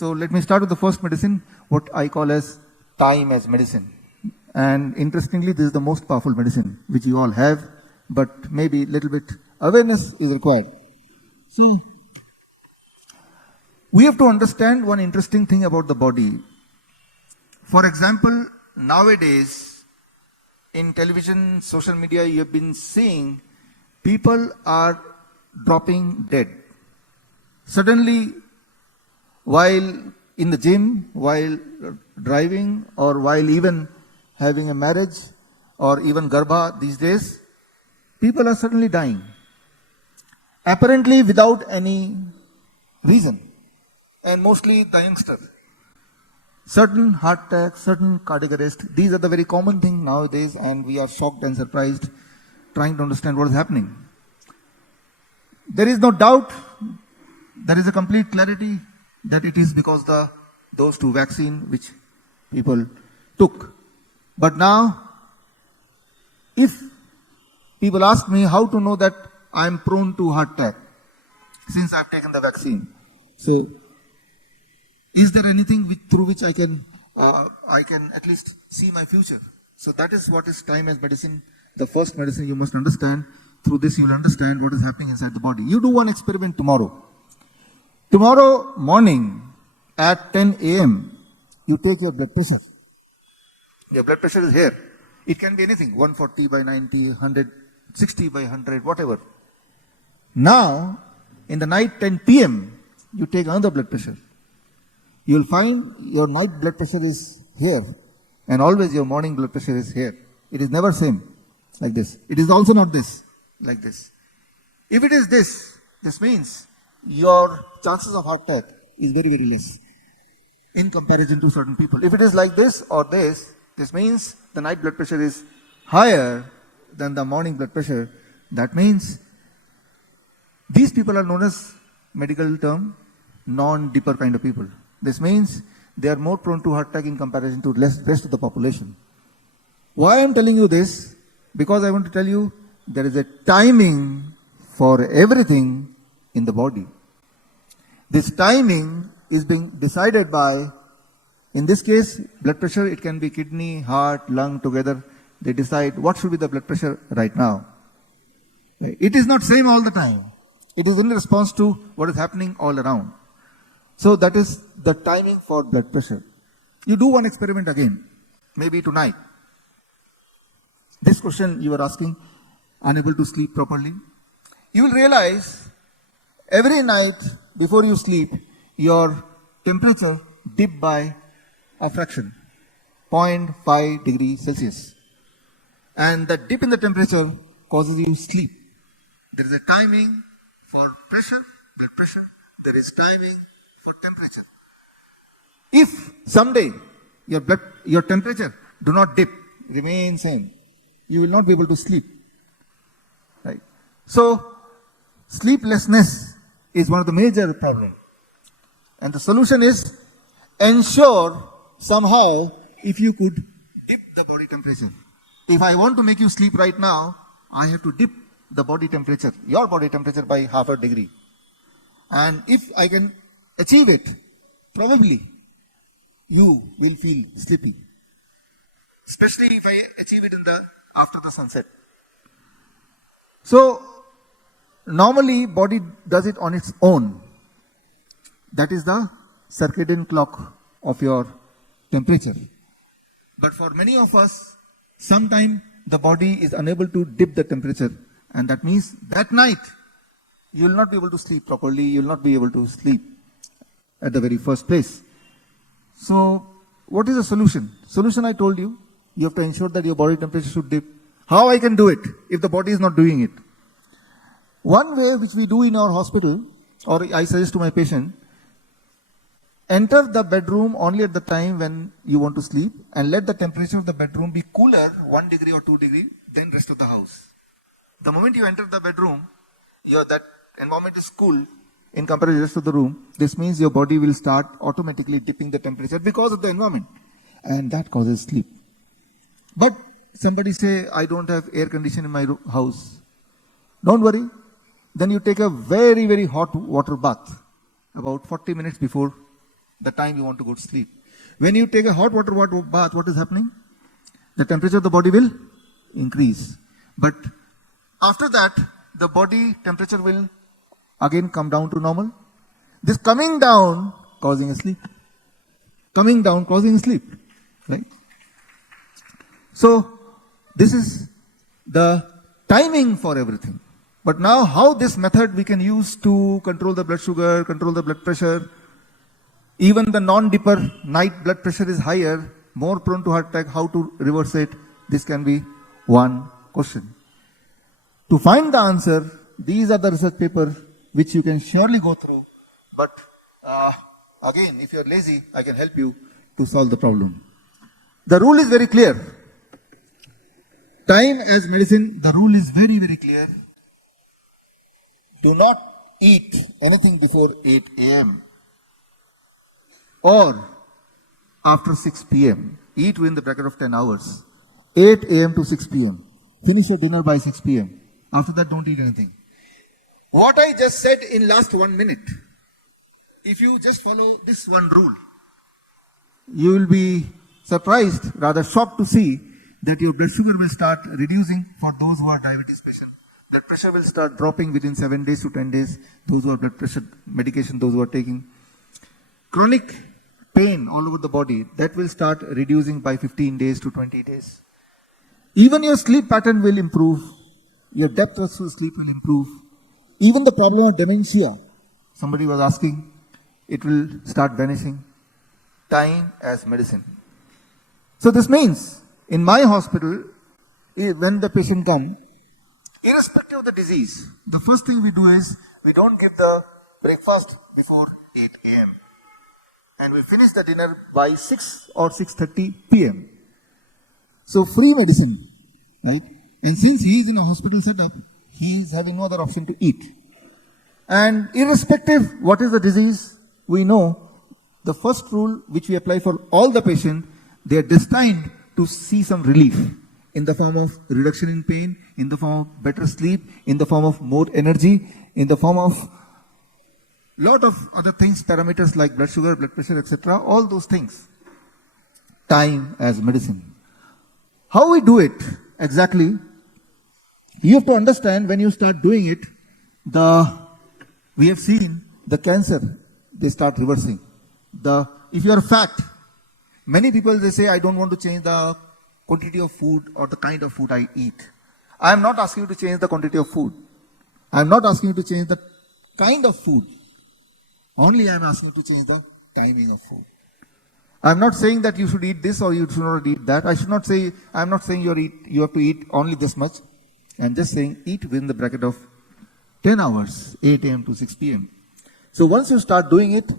So let me start with the first medicine, what I call as time as medicine. And interestingly, this is the most powerful medicine, which you all have, but maybe a little bit awareness is required. So, we have to understand one interesting thing about the body. For example, nowadays, in television, social media, you have been seeing people are dropping dead. Suddenly, while in the gym, while driving, or while even having a marriage, or even garbha these days, people are suddenly dying. Apparently without any reason. And mostly the youngsters. Certain heart attacks, certain cardiac arrest, these are the very common thing nowadays, and we are shocked and surprised trying to understand what is happening. There is no doubt, there is a complete clarity that it is because those two vaccines which people took. But now, if people ask me how to know that I am prone to heart attack since I have taken the vaccine, so is there anything through which I can at least see my future? So that is what is time as medicine. The first medicine you must understand. Through this you will understand what is happening inside the body. You do one experiment tomorrow. Tomorrow morning at 10 a.m. you take your blood pressure. Your blood pressure is here. It can be anything, 140 by 90, 160 by 100, whatever. Now, in the night 10 p.m., you take another blood pressure. You will find your night blood pressure is here, and always your morning blood pressure is here. It is never same, like this. It is also not this, like this. If it is this means your chances of heart attack is very, very less in comparison to certain people. If it is like this or this means the night blood pressure is higher than the morning blood pressure. That means these people are known as medical term non-dipper kind of people. This means they are more prone to heart attack in comparison to rest of the population. Why I am telling you this? Because I want to tell you there is a timing for everything in the body. This timing is being decided by, in this case, blood pressure. It can be kidney, heart, lung together. They decide what should be the blood pressure right now. It is not same all the time. It is in response to what is happening all around. So that is the timing for blood pressure. You do one experiment again, maybe tonight. This question you are asking, unable to sleep properly. You will realize every night before you sleep, your temperature dip by a fraction, 0.5 degrees Celsius. And the dip in the temperature causes you sleep. There is a timing for pressure, blood pressure. There is timing for temperature. If someday your temperature do not dip, remain same, you will not be able to sleep. Right? So, sleeplessness is one of the major problems. And the solution is ensure somehow if you could dip the body temperature. If I want to make you sleep right now, I have to dip the body temperature, your body temperature by half a degree. And if I can achieve it, probably you will feel sleepy. Especially if I achieve it after the sunset. So, normally body does it on its own. That is the circadian clock of your temperature. But for many of us, sometimes the body is unable to dip the temperature, and that means that night you will not be able to sleep properly, you will not be able to sleep at the very first place. So, what is the solution? Solution I told you, you have to ensure that your body temperature should dip. How I can do it if the body is not doing it? One way which we do in our hospital, or I suggest to my patient, enter the bedroom only at the time when you want to sleep and let the temperature of the bedroom be cooler 1 degree or 2 degree than rest of the house. The moment you enter the bedroom, that environment is cool in comparison to the rest of the room. This means your body will start automatically dipping the temperature because of the environment, and that causes sleep. But somebody say, I don't have air condition in my house. Don't worry. Then you take a very, very hot water bath about 40 minutes before the time you want to go to sleep. When you take a hot water bath, what is happening? The temperature of the body will increase. But after that, the body temperature will again come down to normal. This coming down causing a sleep. Coming down causing sleep. Right? So, this is the timing for everything. But now how this method we can use to control the blood sugar, control the blood pressure. Even the non-dipper night blood pressure is higher, more prone to heart attack. How to reverse it? This can be one question. To find the answer, these are the research papers which you can surely go through. But again, if you are lazy, I can help you to solve the problem. The rule is very clear. Time as medicine, the rule is very, very clear. Do not eat anything before 8 a.m. or after 6 p.m. Eat within the bracket of 10 hours. 8 a.m. to 6 p.m. Finish your dinner by 6 p.m. After that, don't eat anything. What I just said in last 1 minute, if you just follow this one rule, you will be surprised, rather shocked to see that your blood sugar will start reducing for those who are diabetes patients. Blood pressure will start dropping within 7 days to 10 days. Those who are blood pressure medication, those who are taking. Chronic pain all over the body, that will start reducing by 15 days to 20 days. Even your sleep pattern will improve. Your depth of sleep will improve. Even the problem of dementia, somebody was asking, it will start vanishing. Time as medicine. So this means, in my hospital, when the patient comes, irrespective of the disease, the first thing we do is, we don't give the breakfast before 8 a.m. and we finish the dinner by 6 or 6:30 p.m. So free medicine, right? And since he is in a hospital setup, he is having no other option to eat. And irrespective what is the disease, we know the first rule which we apply for all the patients, they are destined to see some relief in the form of reduction in pain, in the form of better sleep, in the form of more energy, in the form of lot of other things, parameters like blood sugar, blood pressure, etc. All those things. Time as medicine. How we do it exactly? You have to understand when you start doing it, we have seen the cancer, they start reversing. If you are fat, many people they say, I don't want to change the quantity of food or the kind of food I eat. I am not asking you to change the quantity of food. I am not asking you to change the kind of food. Only I am asking you to change the timing of food. I am not saying that you should eat this or you should not eat that. I am not saying you have to eat only this much. I am just saying eat within the bracket of 10 hours, 8 a.m. to 6 p.m. So once you start doing it,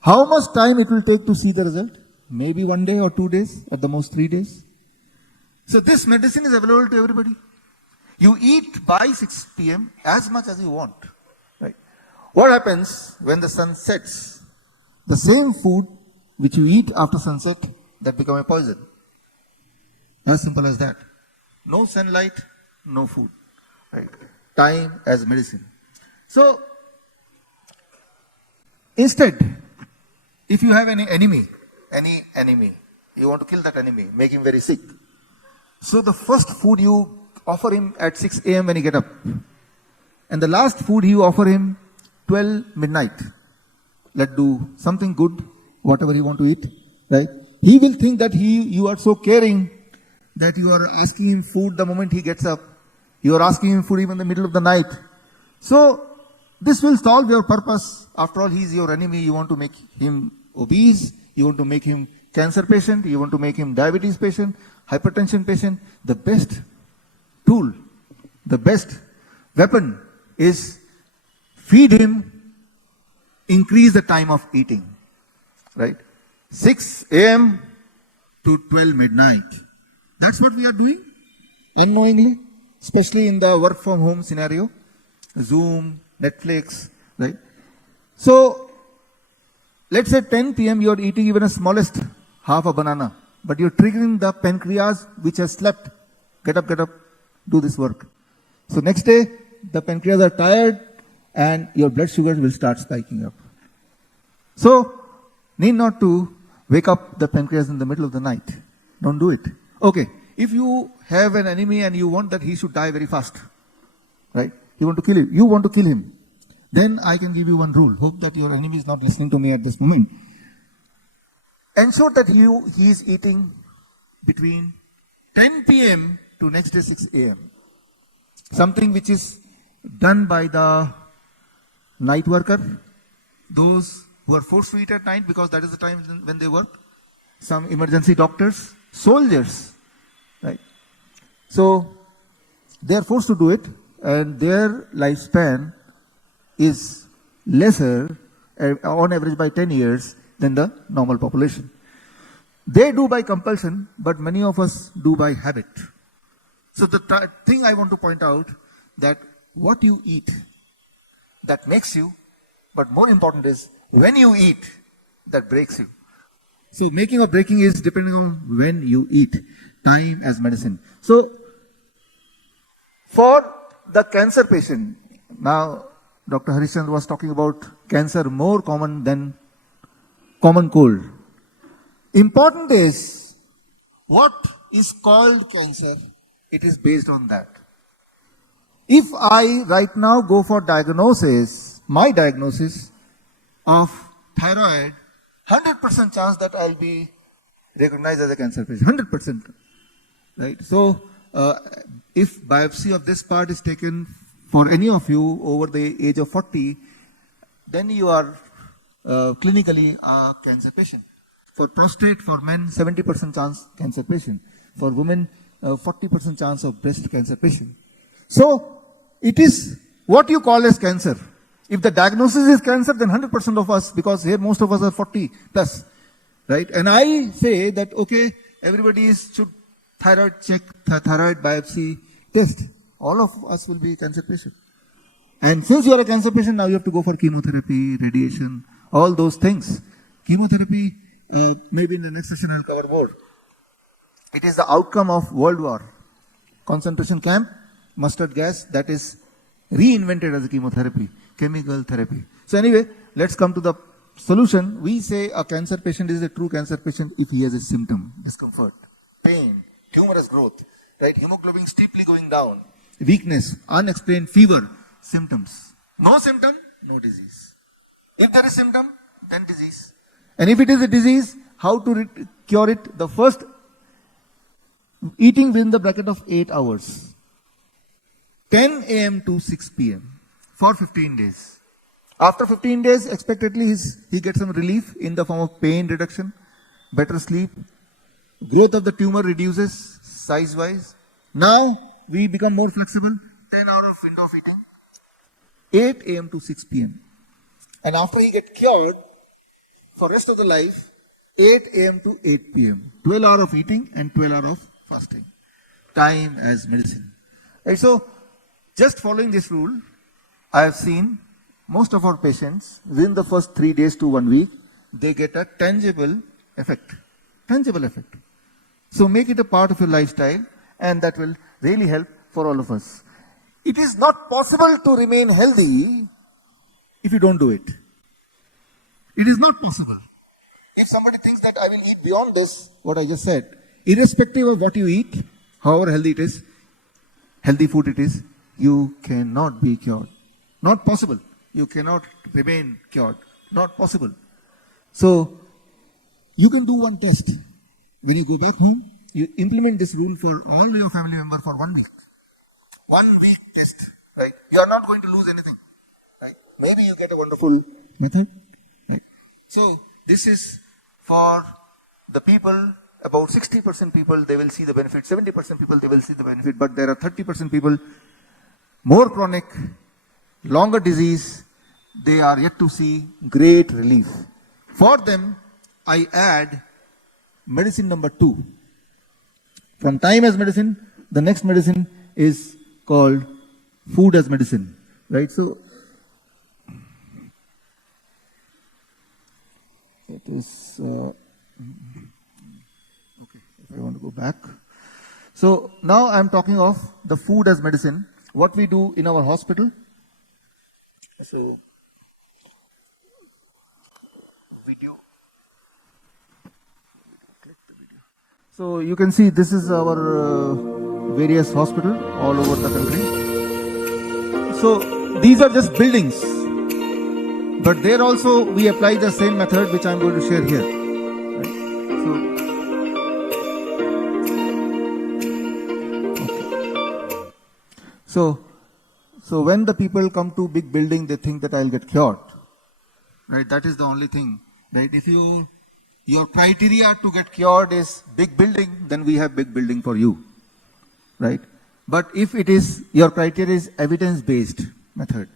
how much time it will take to see the result? Maybe 1 day or 2 days, at the most 3 days. So this medicine is available to everybody. You eat by 6 p.m. as much as you want. Right? What happens when the sun sets? The same food which you eat after sunset, that become a poison. As simple as that. No sunlight, no food. Right? Time as medicine. So, instead, if you have any enemy, you want to kill that enemy, make him very sick. So the first food you offer him at 6 a.m. when he get up. And the last food you offer him 12 midnight. Let's do something good, whatever you want to eat. Right? He will think that you are so caring that you are asking him food the moment he gets up. You are asking him food even in the middle of the night. So, this will solve your purpose. After all, he is your enemy. You want to make him obese. You want to make him cancer patient. You want to make him diabetes patient, hypertension patient. The best tool, the best weapon is feed him, increase the time of eating. Right? 6 a.m. to 12 midnight. That's what we are doing unknowingly, especially in the work from home scenario. Zoom, Netflix, right? So, let's say 10 p.m. you are eating even a smallest half a banana, but you're triggering the pancreas which has slept. Get up, do this work. So next day, the pancreas are tired and your blood sugars will start spiking up. So, need not to wake up the pancreas in the middle of the night. Don't do it. Okay, if you have an enemy and you want that he should die very fast, right? You want to kill him. You want to kill him. Then I can give you one rule. Hope that your enemy is not listening to me at this moment. Ensure that he is eating between 10 p.m. to next day 6 a.m. Something which is done by the night worker, those who are forced to eat at night because that is the time when they work, some emergency doctors, soldiers, right? So they are forced to do it, and their lifespan is lesser on average by 10 years than the normal population. They do by compulsion, but many of us do by habit. So the thing I want to point out, that what you eat, that makes you, but more important is when you eat, that breaks you. So making or breaking is depending on when you eat. Time as medicine. So for the cancer patient, now Dr. Harishchandra was talking about cancer more common than common cold. Important is what is called cancer, it is based on that. If I right now go for diagnosis, my diagnosis of thyroid, 100% chance that I'll be recognized as a cancer patient, 100%. Right? So, if biopsy of this part is taken for any of you over the age of 40, then you are clinically a cancer patient. For prostate, for men, 70% chance cancer patient. For women, 40% chance of breast cancer patient. So, it is what you call as cancer. If the diagnosis is cancer, then 100% of us, because here most of us are 40 plus, right? And I say that, okay, everybody should thyroid check, thyroid biopsy test. All of us will be cancer patient. And since you are a cancer patient, now you have to go for chemotherapy, radiation, all those things. Chemotherapy, maybe in the next session I'll cover more. It is the outcome of World War. Concentration camp, mustard gas, that is reinvented as a chemotherapy, chemical therapy. So anyway, let's come to the solution. We say a cancer patient is a true cancer patient if he has a symptom, discomfort, pain, tumorous growth, right? Hemoglobin steeply going down, weakness, unexplained fever, symptoms. No symptom, no disease. If there is symptom, then disease. And if it is a disease, how to cure it? The first, eating within the bracket of 8 hours. 10 a.m. to 6 p.m. for 15 days. After 15 days, expectedly, he gets some relief in the form of pain reduction, better sleep, growth of the tumor reduces size-wise. Now, we become more flexible, 10 hours of window of eating, 8 a.m. to 6 p.m. And after he gets cured, for rest of the life, 8 a.m. to 8 p.m. 12 hours of eating and 12 hours of fasting. Time as medicine. Right, so, just following this rule, I have seen most of our patients, within the first 3 days to 1 week, they get a tangible effect. Tangible effect. So make it a part of your lifestyle, and that will really help for all of us. It is not possible to remain healthy if you don't do it. It is not possible. If somebody thinks that I will eat beyond this, what I just said, irrespective of what you eat, however healthy it is, healthy food it is, you cannot be cured. Not possible. You cannot remain cured. Not possible. So, you can do one test. When you go back home, you implement this rule for all your family members for 1 week. 1 week test, right? You are not going to lose anything, right? Maybe you get a wonderful method, right? So, this is for the people, about 60% people, they will see the benefit, 70% people, they will see the benefit, but there are 30% people, more chronic, longer disease, they are yet to see great relief. For them, I add medicine number 2. From time as medicine, the next medicine is called food as medicine, right? So, it is, okay, if I want to go back. So, now I am talking of the food as medicine, what we do in our hospital. So, video. So you can see this is our various hospitals all over the country. So these are just buildings, but there also we apply the same method which I am going to share here. Right? So when the people come to big building, they think that I'll get cured. Right? That is the only thing. Right? If your criteria to get cured is big building, then we have big building for you. Right? But if it is, your criteria is evidence-based method,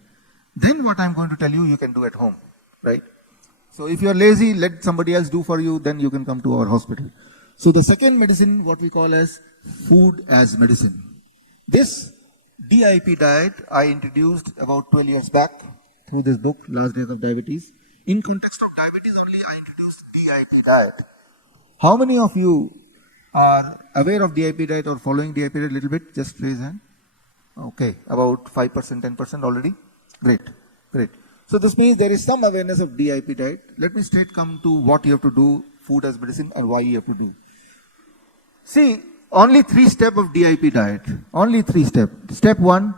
then what I'm going to tell you, you can do at home. Right? So if you're lazy, let somebody else do for you, then you can come to our hospital. So the second medicine, what we call as food as medicine. This DIP diet I introduced about 12 years back through this book, Last Days of Diabetes. In context of diabetes only, I introduced DIP diet. How many of you are aware of DIP diet or following DIP diet a little bit? Just raise hand. Okay, about 5%, 10% already. Great, great. So this means there is some awareness of DIP diet. Let me straight come to what you have to do, food as medicine, and why you have to do. See, only 3 steps of DIP diet. Only 3 steps. Step 1,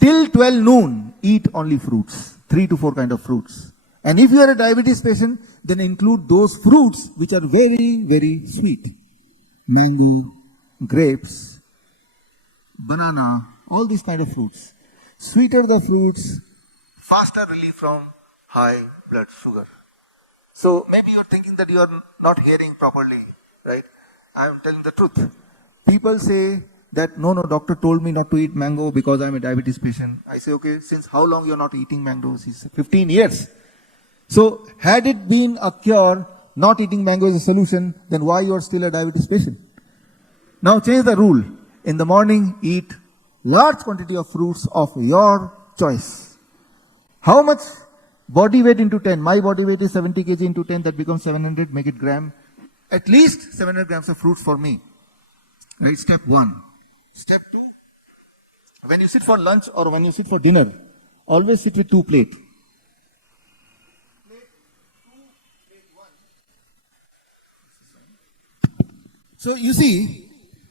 till 12 noon, eat only fruits. 3 to 4 kind of fruits. And if you are a diabetes patient, then include those fruits which are very, very sweet. Mango, grapes, banana, all these kind of fruits. Sweeter the fruits, faster relief from high blood sugar. So maybe you're thinking that you are not hearing properly, right? I'm telling the truth. People say that, no, doctor told me not to eat mango because I'm a diabetes patient. I say, okay, since how long you're not eating mangoes? He said, 15 years. So had it been a cure, not eating mango is a solution, then why you are still a diabetes patient? Now change the rule. In the morning, eat large quantity of fruits of your choice. How much? Body weight into 10. My body weight is 70 kg into 10, that becomes 700, make it gram. At least 700 grams of fruits for me. Right, step 1. Step 2, when you sit for lunch or when you sit for dinner, always sit with 2 plates. So you see,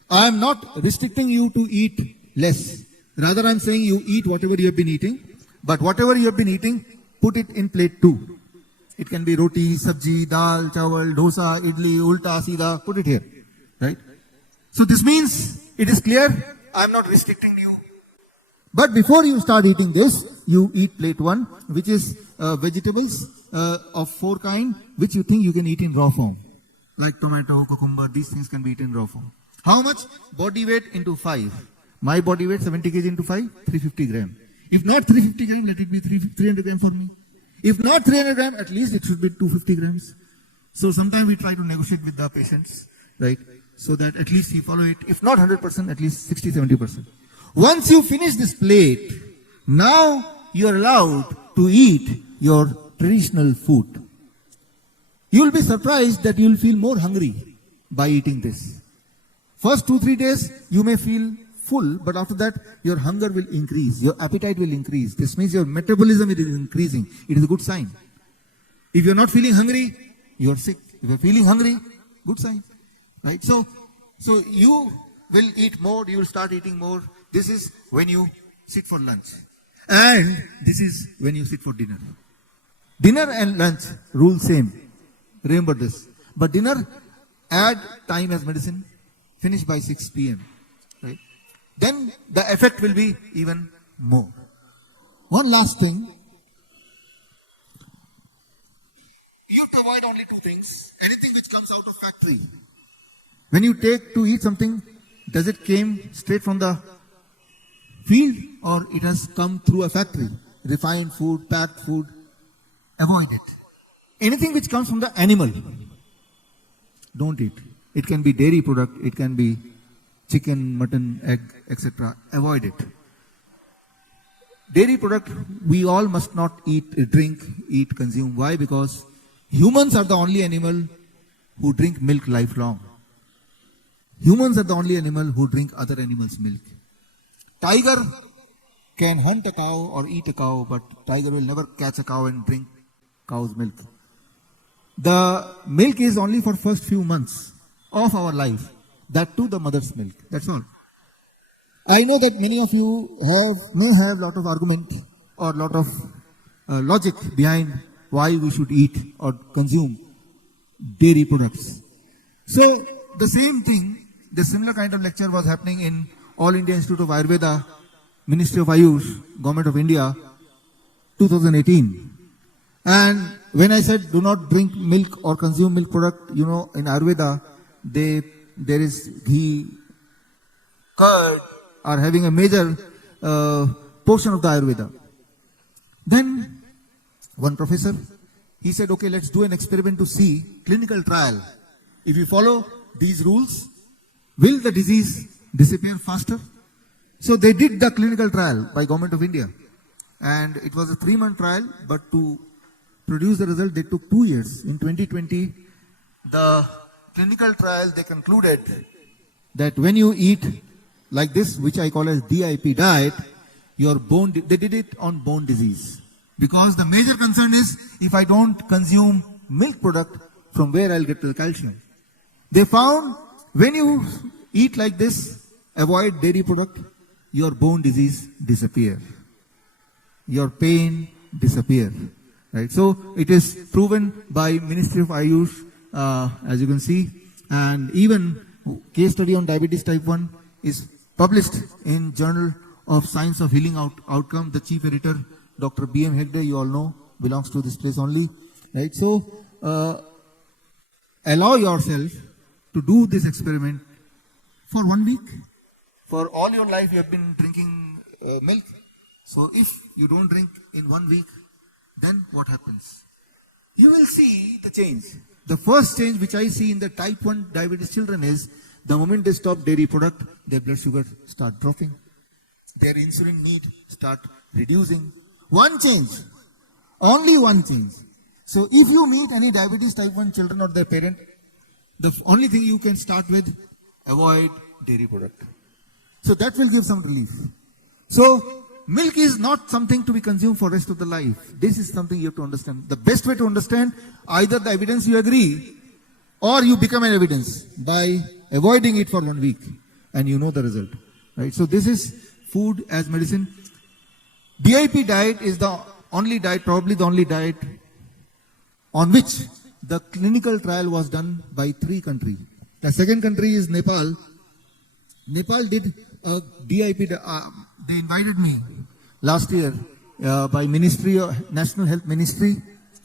I am not restricting you to eat less. Rather, I am saying you eat whatever you have been eating, but whatever you have been eating, put it in plate 2. It can be roti, sabji, dal, chawal, dosa, idli, ulta, sida, put it here. Right? So this means it is clear, I am not restricting you. But before you start eating this, you eat plate 1, which is vegetables of 4 kinds, which you think you can eat in raw form. Like tomato, cucumber, these things can be eaten in raw form. How much? Body weight into 5. My body weight 70 kg into 5, 350 gram. If not 350 gram, let it be 300 gram for me. If not 300 gram, at least it should be 250 grams. So sometimes we try to negotiate with the patients, right? So that at least he follow it. If not 100%, at least 60-70%. Once you finish this plate, now you are allowed to eat your traditional food. You will be surprised that you will feel more hungry by eating this. First 2-3 days, you may feel full, but after that, your hunger will increase. Your appetite will increase. This means your metabolism is increasing. It is a good sign. If you are not feeling hungry, you are sick. If you are feeling hungry, good sign. Right? So you will eat more, you will start eating more. This is when you sit for lunch. And this is when you sit for dinner. Dinner and lunch, rule same. Remember this. But dinner, add time as medicine, finish by 6 p.m. Right? Then the effect will be even more. One last thing. You have to avoid only 2 things. Anything which comes out of factory. When you take to eat something, does it came straight from the field or it has come through a factory? Refined food, packed food, avoid it. Anything which comes from the animal, don't eat. It can be dairy product, it can be chicken, mutton, egg, etc. Avoid it. Dairy product, we all must not eat, drink, eat, consume. Why? Because humans are the only animal who drink milk lifelong. Humans are the only animal who drink other animals' milk. Tiger can hunt a cow or eat a cow, but tiger will never catch a cow and drink cow's milk. The milk is only for first few months of our life. that too the mother's milk. That's all. I know that many of you may have lot of argument or lot of logic behind why we should eat or consume dairy products. So the same thing, the similar kind of lecture was happening in All India Institute of Ayurveda, Ministry of Ayush, Government of India, 2018. And when I said do not drink milk or consume milk product, in Ayurveda, there is ghee, curd are having a major portion of the Ayurveda. Then one professor, he said, okay, let's do an experiment to see clinical trial. If you follow these rules, will the disease disappear faster? So they did the clinical trial by Government of India. And it was a 3-month trial, but to produce the result, they took 2 years. In 2020, the clinical trial, they concluded that when you eat like this, which I call as DIP diet, your bone, they did it on bone disease. Because the major concern is, if I don't consume milk product, from where I'll get the calcium. They found when you eat like this, avoid dairy product, your bone disease disappear. Your pain disappear. Right? So it is proven by Ministry of Ayush, as you can see, and even case study on diabetes type 1 is published in Journal of Science of Healing Outcome. The chief editor, Dr. B.M. Hegde, you all know, belongs to this place only. Right? So allow yourself to do this experiment for 1 week. For all your life you have been drinking milk. So if you don't drink in 1 week, then what happens? You will see the change. The first change which I see in the type 1 diabetes children is, the moment they stop dairy product, their blood sugar start dropping. Their insulin need start reducing. One change. Only one change. So if you meet any diabetes type 1 children or their parent, the only thing you can start with, avoid dairy product. So that will give some relief. So milk is not something to be consumed for the rest of the life. This is something you have to understand. The best way to understand, either the evidence you agree or you become an evidence by avoiding it for 1 week and you know the result. Right? So this is food as medicine. DIP diet is the only diet, probably the only diet on which the clinical trial was done by 3 countries. The second country is Nepal. Nepal did a DIP, they invited me last year by National Health Ministry,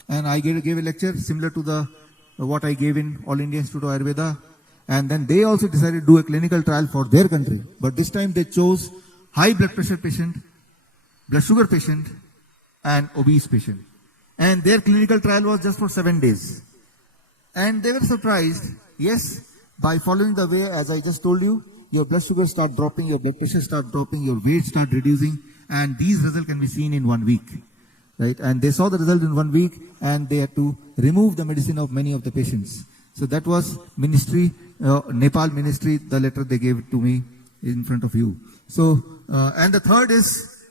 and I gave a lecture similar to what I gave in All India Institute of Ayurveda, and then they also decided to do a clinical trial for their country. But this time they chose high blood pressure patient, blood sugar patient, and obese patient. And their clinical trial was just for 7 days. And they were surprised, yes, by following the way, as I just told you, your blood sugar start dropping, your blood pressure start dropping, your weight start reducing, and these results can be seen in 1 week. Right? And they saw the result in 1 week, and they had to remove the medicine of many of the patients. So that was ministry, Nepal ministry, the letter they gave to me in front of you. So, and the third is,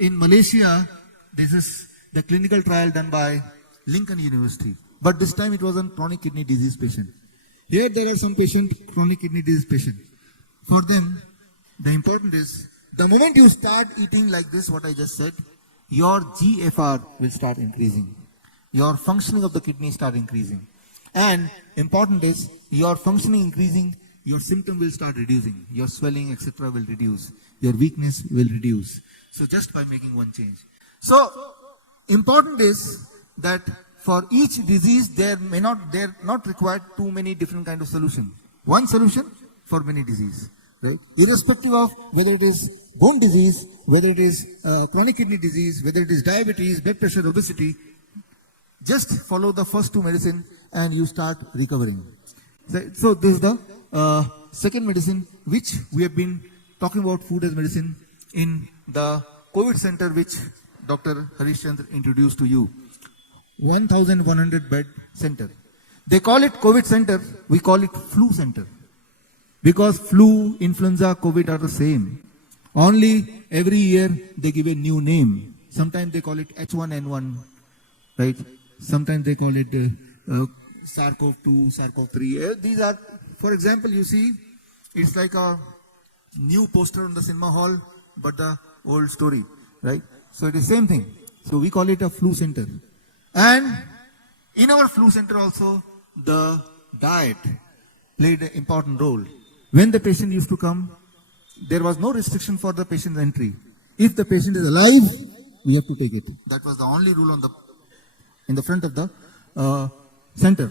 in Malaysia, this is the clinical trial done by Lincoln University. But this time it was on chronic kidney disease patient. Here there are some patient, chronic kidney disease patient. For them, the important is, the moment you start eating like this, what I just said, your GFR will start increasing. Your functioning of the kidney start increasing. And important is, your functioning increasing, your symptom will start reducing. Your swelling, etc. will reduce. Your weakness will reduce. So just by making one change. So, important is that for each disease, they're not required too many different kind of solutions. One solution for many disease. Right? Irrespective of whether it is bone disease, whether it is chronic kidney disease, whether it is diabetes, blood pressure, obesity, just follow the first 2 medicine and you start recovering. So this is the second medicine which we have been talking about, food as medicine, in the COVID center which Dr. Harish Chandra introduced to you. 1,100 bed center. They call it COVID center, we call it flu center. Because flu, influenza, COVID are the same. Only every year they give a new name. Sometimes they call it H1N1, right? Sometimes they call it SARS-CoV-2, SARS-CoV-3. These are, for example, you see, It's like a new poster on the cinema hall, but the old story, right? So it is same thing. So we call it a flu center. And in our flu center also, the diet played an important role. When the patient used to come, there was no restriction for the patient's entry. If the patient is alive, we have to take it. That was the only rule in the front of the center.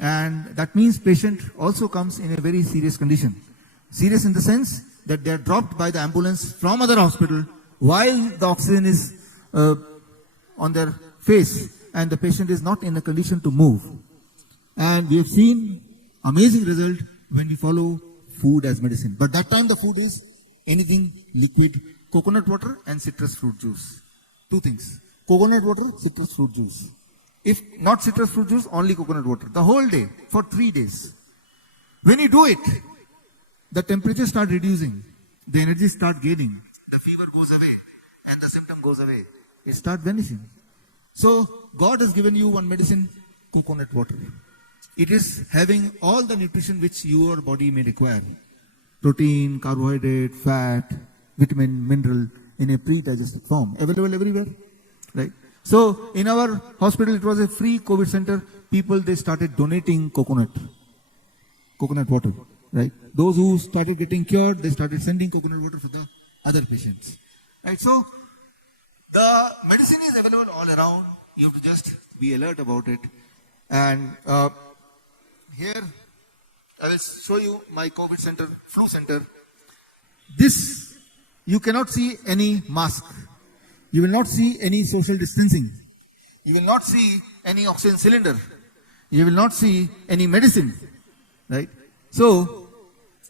And that means patient also comes in a very serious condition. Serious in the sense that they are dropped by the ambulance from other hospital while the oxygen is on their face and the patient is not in a condition to move. And we have seen amazing result when we follow food as medicine. But that time the food is anything liquid, coconut water and citrus fruit juice. Two things. Coconut water, citrus fruit juice. If not citrus fruit juice, only coconut water. The whole day, for 3 days. When you do it, the temperature starts reducing. The energy starts gaining. The fever goes away. And the symptom goes away. It starts vanishing. So, God has given you one medicine, coconut water. It is having all the nutrition which your body may require. Protein, carbohydrate, fat, vitamin, mineral in a pre-digested form. Available everywhere. Right? So, in our hospital, it was a free COVID center. People, they started donating coconut water. Right? Those who started getting cured, they started sending coconut water for the other patients. Right? So, the medicine is available all around. You have to just be alert about it. And here, I will show you my COVID center, flu center. This, you cannot see any mask. You will not see any social distancing. You will not see any oxygen cylinder. You will not see any medicine. Right? So,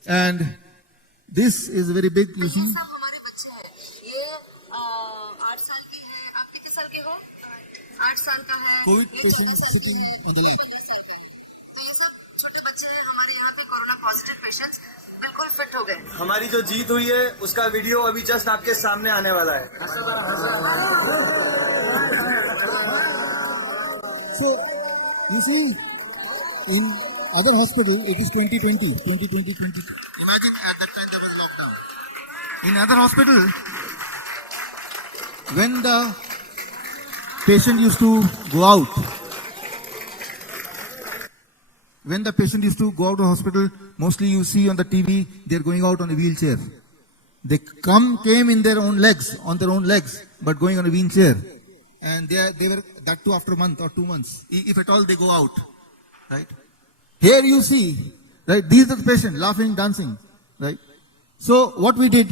and this is very big. You see? COVID patient sitting in the way. हमारी जो जीत हुई है उसका video अभी just आपके सामने आने वाला है. So, you see, in other hospital, it is 2020. Imagine at that time there was lockdown. In other hospital, when the patient used to go out, of hospital, mostly you see on the TV, they're going out on a wheelchair. They came in their own legs, but going on a wheelchair. And they were, that too after a month or 2 months, if at all they go out. Right? Here you see, right, these are the patient, laughing, dancing. Right? So what we did,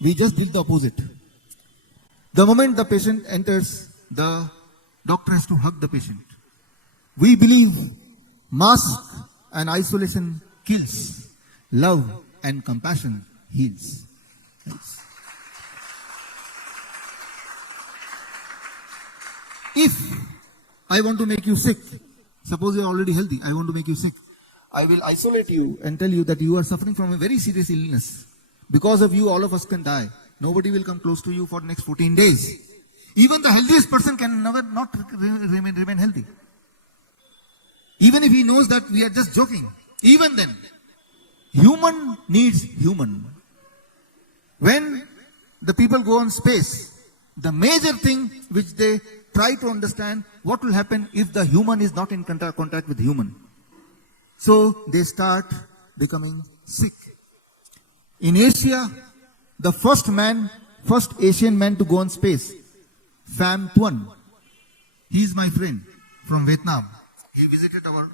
we just did the opposite. The moment the patient enters, the doctor has to hug the patient. We believe mask and isolation kills. Love and compassion heals. Yes. If I want to make you sick, suppose you are already healthy, I want to make you sick, I will isolate you and tell you that you are suffering from a very serious illness. Because of you, all of us can die. Nobody will come close to you for the next 14 days. Even the healthiest person can never not remain healthy. Even if he knows that we are just joking. Even then, human needs human. When the people go on space, the major thing which they try to understand, what will happen if the human is not in contact with human. So they start becoming sick. In Asia, the first Asian man to go on space, Pham Tuan. He is my friend from Vietnam. He visited our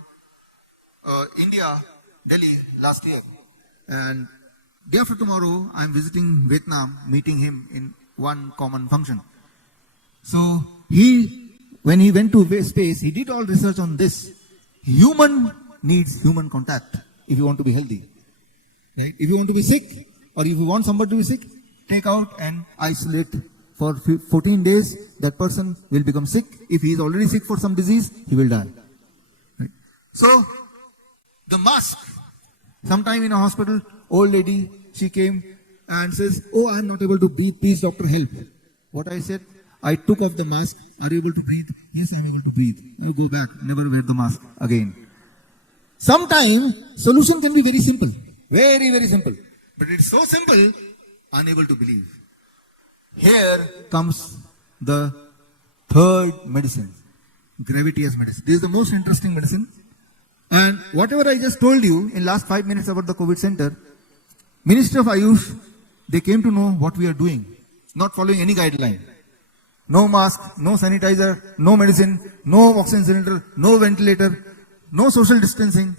India, Delhi last year. And day after tomorrow, I am visiting Vietnam, meeting him in one common function. So when he went to space, he did all research on this. Human needs human contact if you want to be healthy. Right? If you want to be sick, or if you want somebody to be sick, take out and isolate for 14 days. That person will become sick. If he is already sick for some disease, he will die. Right? So, the mask. Sometime in a hospital, old lady, she came and says, "Oh, I am not able to breathe. Please, doctor, help." What I said, I took off the mask. "Are you able to breathe?" "Yes, I am able to breathe." "You go back. Never wear the mask again." Sometimes, solution can be very simple. Very, very simple. But it's so simple, unable to believe. Here comes the third medicine, gravity as medicine. This is the most interesting medicine. And whatever I just told you in last 5 minutes about the COVID center, Ministry of Ayush, they came to know what we are doing, not following any guideline. No mask, no sanitizer, no medicine, no oxygen cylinder, no ventilator, no social distancing.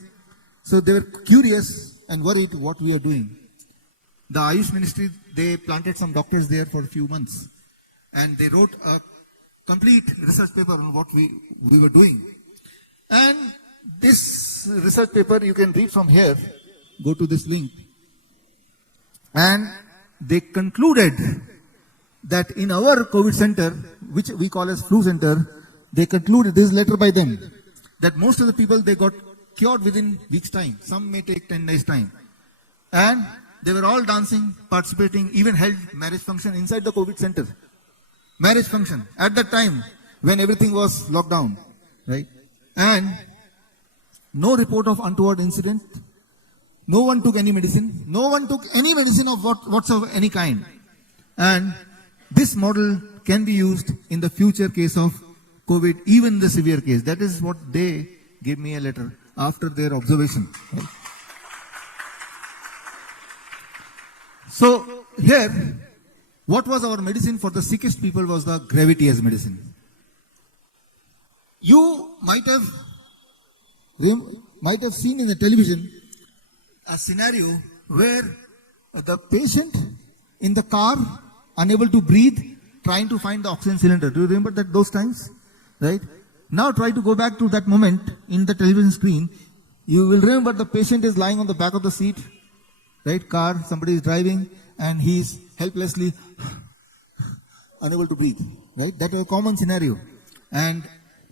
So they were curious and worried what we are doing. The Ayush Ministry, they planted some doctors there for a few months. And they wrote a complete research paper on what we were doing. And this research paper you can read from here. Go to this link. And they concluded that in our COVID center, which we call as flu center, they concluded, this letter by them, that most of the people, they got cured within weeks time. Some may take 10 days time. And they were all dancing, participating, even held marriage function inside the COVID center. Marriage function at that time when everything was locked down, right? And no report of untoward incident. No one took any medicine. No one took any medicine of whatsoever, any kind. And this model can be used in the future case of COVID, even the severe case. That is what they gave me a letter after their observation. Right? So here, what was our medicine for the sickest people was the gravity as medicine. You might have seen in the television a scenario where the patient in the car, unable to breathe, trying to find the oxygen cylinder. Do you remember those times? Right? Now try to go back to that moment in the television screen. You will remember the patient is lying on the back of the seat, right? Car, somebody is driving and he is helplessly unable to breathe, right? That was a common scenario. And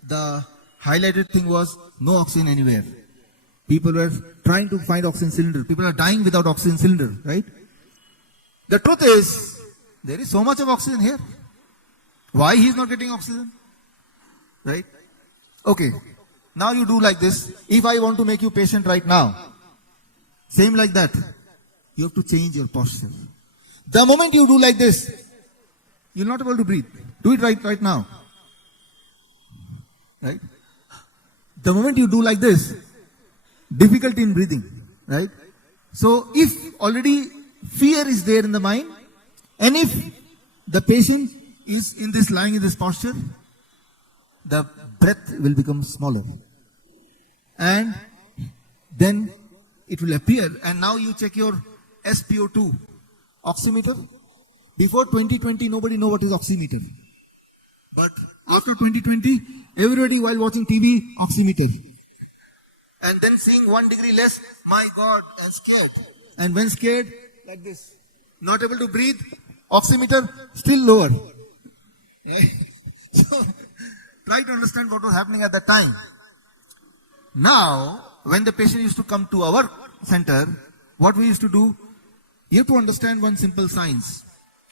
the highlighted thing was no oxygen anywhere. People were trying to find oxygen cylinder. People are dying without oxygen cylinder, right? The truth is, there is so much of oxygen here. Why he is not getting oxygen? Right? Okay. Now you do like this. If I want to make you patient right now, same like that, you have to change your posture. The moment you do like this, you're not able to breathe. Do it right now. Right? The moment you do like this, difficulty in breathing. Right? So if already fear is there in the mind, and if the patient is lying in this posture, the breath will become smaller. And then it will appear. And now you check your SpO2 oximeter. Before 2020, nobody knew what is oximeter. But after 2020, everybody while watching TV, oximeter. And then seeing 1 degree less, my God, and scared. And when scared, like this. Not able to breathe, oximeter still lower. So, try to understand what was happening at that time. Now, when the patient used to come to our center, what we used to do, you have to understand one simple science.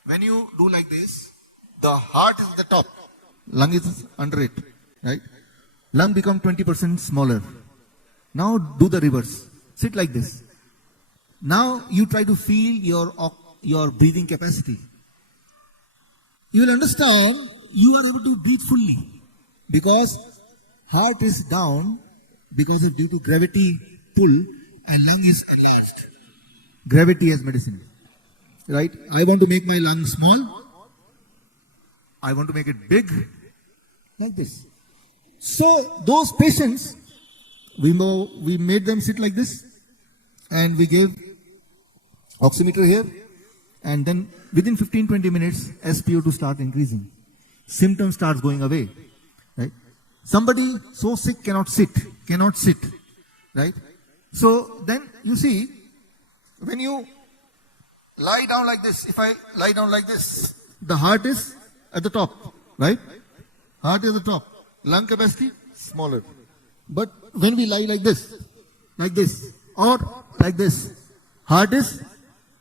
When you do like this, the heart is at the top, lung is under it, right? Lung become 20% smaller. Now do the reverse. Sit like this. Now you try to feel your breathing capacity. You will understand you are able to breathe fully because heart is down because of due to gravity pull and lung is enlarged. Gravity as medicine. Right? I want to make my lung small. I want to make it big. Like this. So those patients, we made them sit like this and we gave oximeter here, and then within 15-20 minutes SpO2 start increasing. Symptoms starts going away. Right? Somebody so sick cannot sit. Right? So then you see, when you lie down like this, if I lie down like this, the heart is at the top, right? Heart is at the top. Lung capacity, smaller. But when we lie like this, or like this, heart is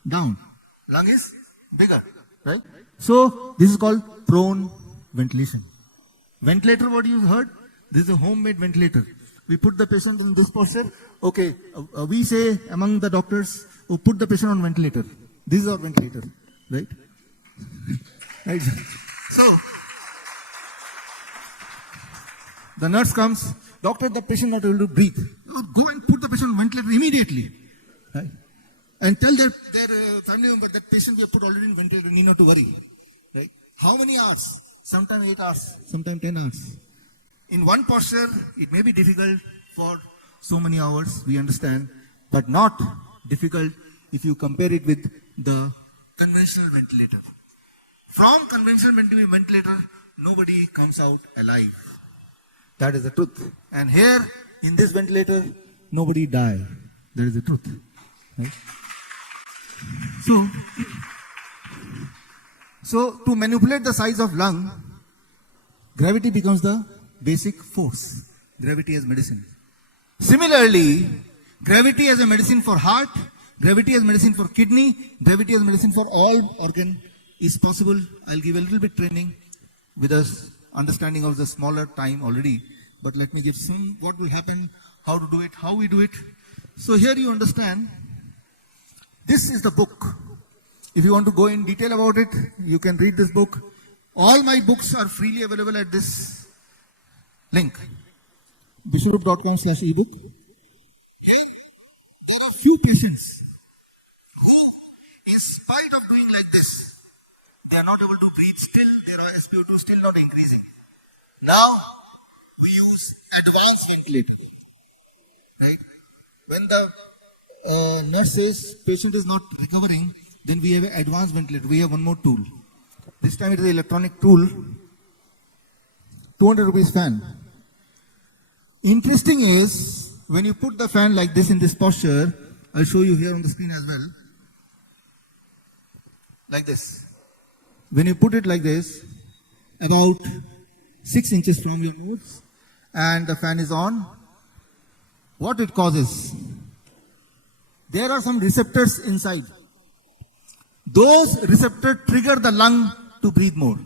down. Lung is bigger, right? So this is called prone ventilation. Ventilator, what you heard? This is a homemade ventilator. We put the patient in this posture. Okay, we say among the doctors, oh, put the patient on ventilator. This is our ventilator, right? Right. So, the nurse comes, doctor, the patient not able to breathe. Oh, go and put the patient on ventilator immediately. Right? And tell their family member that patient we have put already in ventilator, need not to worry. Right? How many hours? Sometimes 8 hours, sometimes 10 hours. In one posture, it may be difficult for so many hours, we understand, but not difficult if you compare it with the conventional ventilator. From conventional ventilator, nobody comes out alive. That is the truth. And here, in this ventilator, nobody dies. That is the truth. Right? So to manipulate the size of lung, gravity becomes the basic force. Gravity as medicine. Similarly, gravity as a medicine for heart, gravity as medicine for kidney, gravity as medicine for all organ is possible. I'll give a little bit training with us understanding of the smaller time already. But let me give some what will happen, how to do it, how we do it. So here you understand, this is the book. If you want to go in detail about it, you can read this book. All my books are freely available at this link, biswaroop.com/ebook. Here, there are few patients who, in spite of doing like this, they are not able to breathe still, their SpO2 still not increasing. Now, we use advanced ventilator. Right? When the nurse says patient is not recovering, then we have an advanced ventilator. We have one more tool. This time it is an electronic tool. 200 rupees fan. Interesting is, when you put the fan like this in this posture, I'll show you here on the screen as well. Like this. When you put it like this, about 6 inches from your nose, and the fan is on, what it causes? There are some receptors inside. Those receptors trigger the lung to breathe more.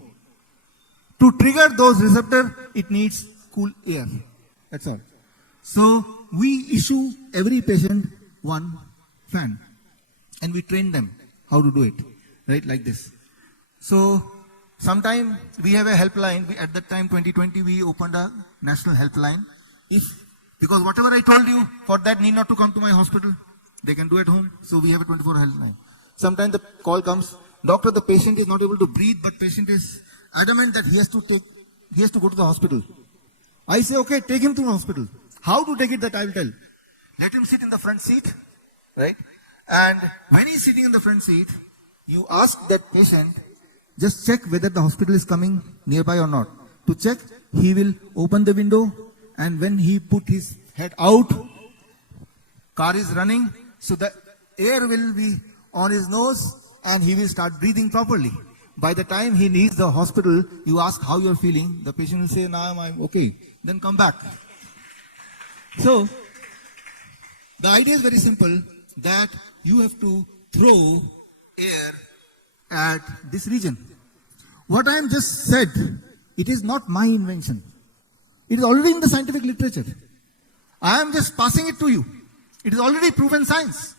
To trigger those receptors, it needs cool air. That's all. So we issue every patient one fan, and we train them how to do it, right? Like this. So sometime we have a helpline. At that time, 2020, we opened a national helpline. Because whatever I told you, for that need not to come to my hospital. They can do at home. So we have a 24 helpline. Sometimes the call comes, doctor, the patient is not able to breathe, but patient is adamant that he has to go to the hospital. I say, okay, take him to the hospital. How to take it, that I will tell. Let him sit in the front seat, right? And when he's sitting in the front seat, you ask that patient, just check whether the hospital is coming nearby or not. To check, he will open the window, and when he put his head out, car is running, so the air will be on his nose and he will start breathing properly. By the time he needs the hospital, you ask how you're feeling. The patient will say, "Now I'm okay." Then come back. So, the idea is very simple, that you have to throw air at this region. What I am just said, it is not my invention. It is already in the scientific literature. I am just passing it to you. It is already proven science.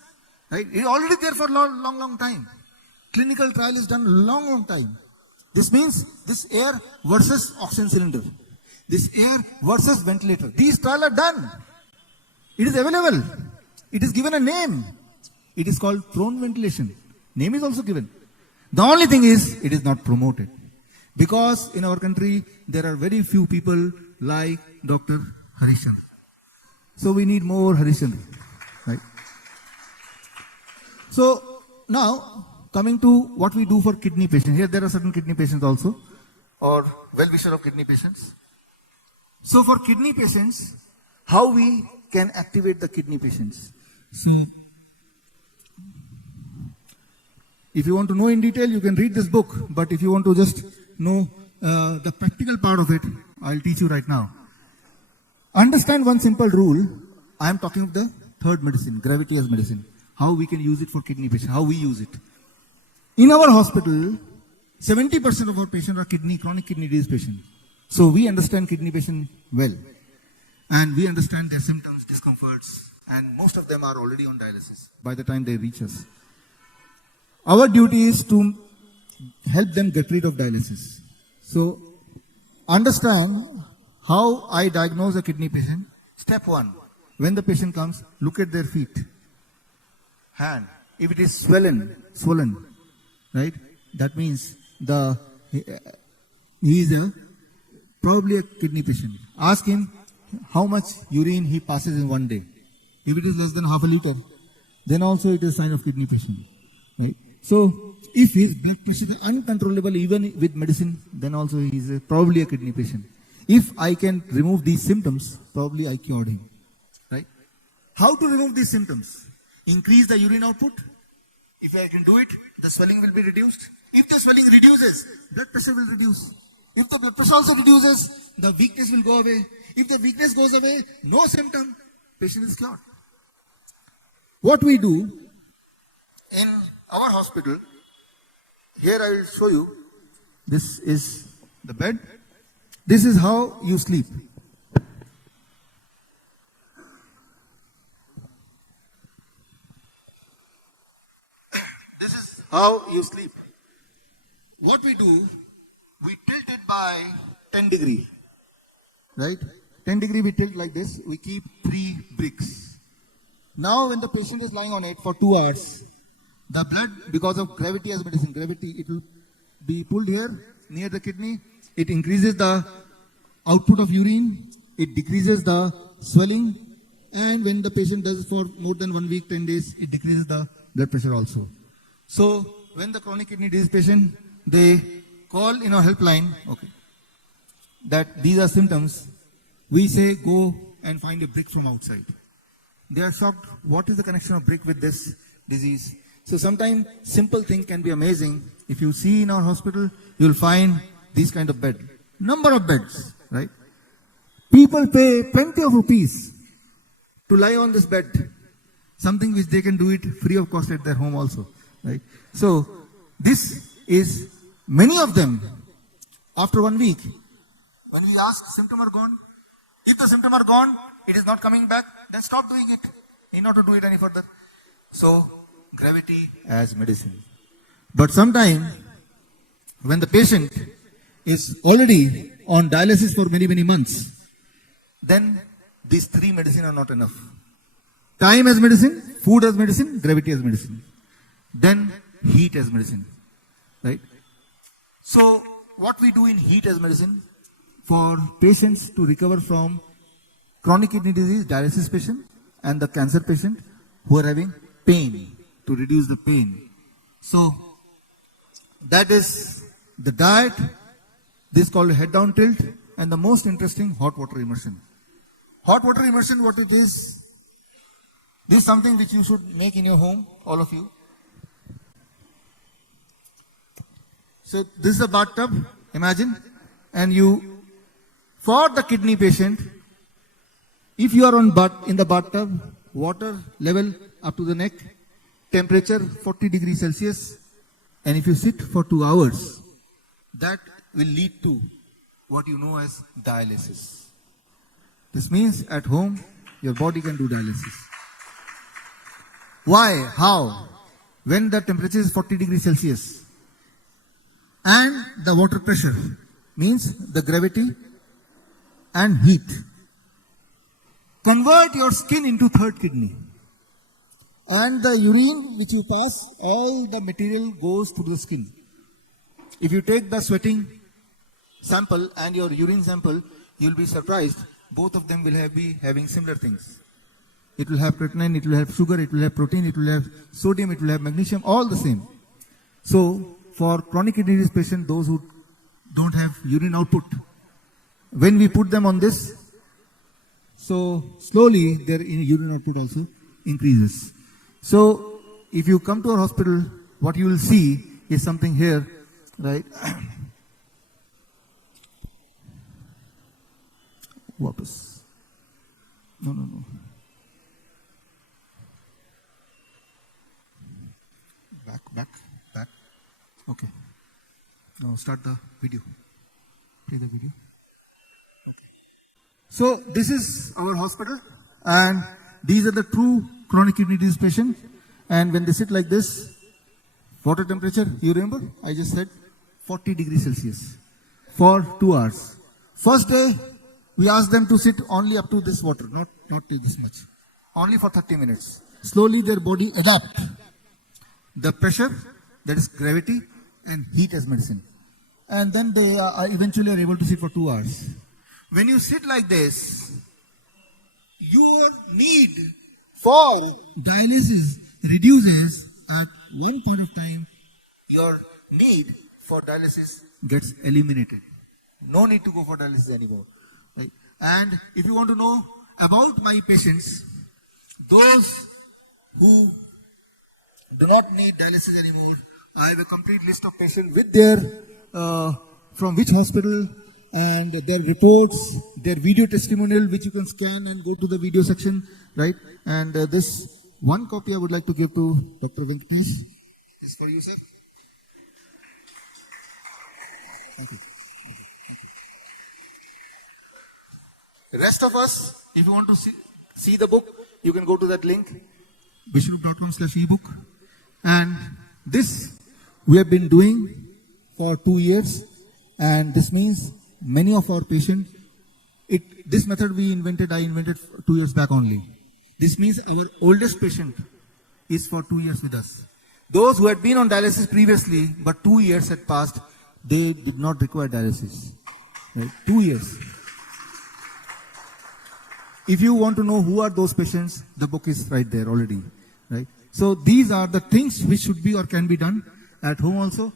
Right? It is already there for long time. Clinical trial is done long time. This means this air versus oxygen cylinder. This air versus ventilator. These trials are done. It is available. It is given a name. It is called prone ventilation. Name is also given. The only thing is, it is not promoted. Because in our country, there are very few people like Dr. Harishchandra. So we need more Harishchandra. Right? So now, coming to what we do for kidney patients. Here there are certain kidney patients also, or well-wisher of kidney patients. So for kidney patients, how we can activate the kidney patients. So, if you want to know in detail, you can read this book. But if you want to just know the practical part of it, I'll teach you right now. Understand one simple rule. I am talking of the third medicine, gravity as medicine. How we can use it for kidney patients, how we use it. In our hospital, 70% of our patients are chronic kidney disease patients. So we understand kidney patients well. and we understand their symptoms, discomforts, and most of them are already on dialysis by the time they reach us. Our duty is to help them get rid of dialysis. So, understand how I diagnose a kidney patient. Step 1, when the patient comes, look at their feet, hand. If it is swollen, right, that means he is probably a kidney patient. Ask him how much urine he passes in one day. If it is less than half a liter, then also it is a sign of kidney patient. Right? So, if his blood pressure is uncontrollable even with medicine, then also he is probably a kidney patient. If I can remove these symptoms, probably I cured him. Right? How to remove these symptoms? Increase the urine output. If I can do it, the swelling will be reduced. If the swelling reduces, blood pressure will reduce. If the blood pressure also reduces, the weakness will go away. If the weakness goes away, no symptom, patient is cured. What we do in our hospital, here I will show you, this is the bed. This is how you sleep. This is how you sleep. What we do, we tilt it by 10 degree. Right? 10 degree we tilt like this. We keep 3 bricks. Now when the patient is lying on it for 2 hours, the blood, because of gravity as medicine, it will be pulled here near the kidney. It increases the output of urine. It decreases the swelling. And when the patient does it for more than 1 week, 10 days, it decreases the blood pressure also. So when the chronic kidney disease patient, they call in our helpline, okay, that these are symptoms, we say go and find a brick from outside. They are shocked, what is the connection of brick with this disease? So sometimes simple thing can be amazing. If you see in our hospital, you will find these kind of bed. Number of beds, right? People pay plenty of rupees to lie on this bed. Something which they can do it free of cost at their home also, right? So this is many of them after 1 week. When we ask, symptoms are gone. If the symptoms are gone, it is not coming back, then stop doing it. You not to do it any further. So, gravity as medicine. But sometimes, when the patient is already on dialysis for many, many months, then these 3 medicine are not enough. Time as medicine, food as medicine, gravity as medicine. Then heat as medicine. Right? So, what we do in heat as medicine, for patients to recover from chronic kidney disease, dialysis patient, and the cancer patient who are having pain, to reduce the pain. So, that is the diet. This is called head down tilt, and the most interesting, hot water immersion. Hot water immersion, what it is, this is something which you should make in your home, all of you. So, this is a bathtub, imagine, and for the kidney patient, if you are in the bathtub, water level up to the neck, temperature 40 degrees Celsius, and if you sit for 2 hours, that will lead to what you know as dialysis. This means at home, your body can do dialysis. Why? How? When the temperature is 40 degrees Celsius and the water pressure means the gravity and heat. Convert your skin into third kidney. And the urine which you pass, all the material goes through the skin. If you take the sweating sample and your urine sample, you will be surprised. Both of them will be having similar things. It will have creatinine, it will have sugar, it will have protein, it will have sodium, it will have magnesium, all the same. So, for chronic kidney disease patients, those who don't have urine output, when we put them on this, so slowly their urine output also increases. So, if you come to our hospital, what you will see is something here, right? Wapas. No. Back. Okay. Now start the video. Play the video. Okay. So this is our hospital, and these are the true chronic kidney disease patients. And when they sit like this, water temperature, you remember? I just said 40 degrees Celsius for 2 hours. First day, we asked them to sit only up to this water, not till this much. Only for 30 minutes. Slowly their body adapt. The pressure, that is gravity, and heat as medicine. And then they eventually are able to sit for 2 hours. When you sit like this, your need for dialysis reduces. At one point of time, your need for dialysis gets eliminated. No need to go for dialysis anymore. Right? And if you want to know about my patients, those who do not need dialysis anymore, I have a complete list of patients with their, from which hospital, and their reports, their video testimonial, which you can scan and go to the video section, right? And this one copy I would like to give to Dr. Venkatesh. It's for you, sir. Thank you. The rest of us, if you want to see the book, you can go to that link, biswaroop.com/ebook. And this we have been doing for 2 years, and this means many of our patients, this method I invented 2 years back only. This means our oldest patient is for 2 years with us. Those who had been on dialysis previously, but 2 years had passed, they did not require dialysis. Right? 2 years. If you want to know who are those patients, the book is right there already. Right? So these are the things which should be or can be done at home also.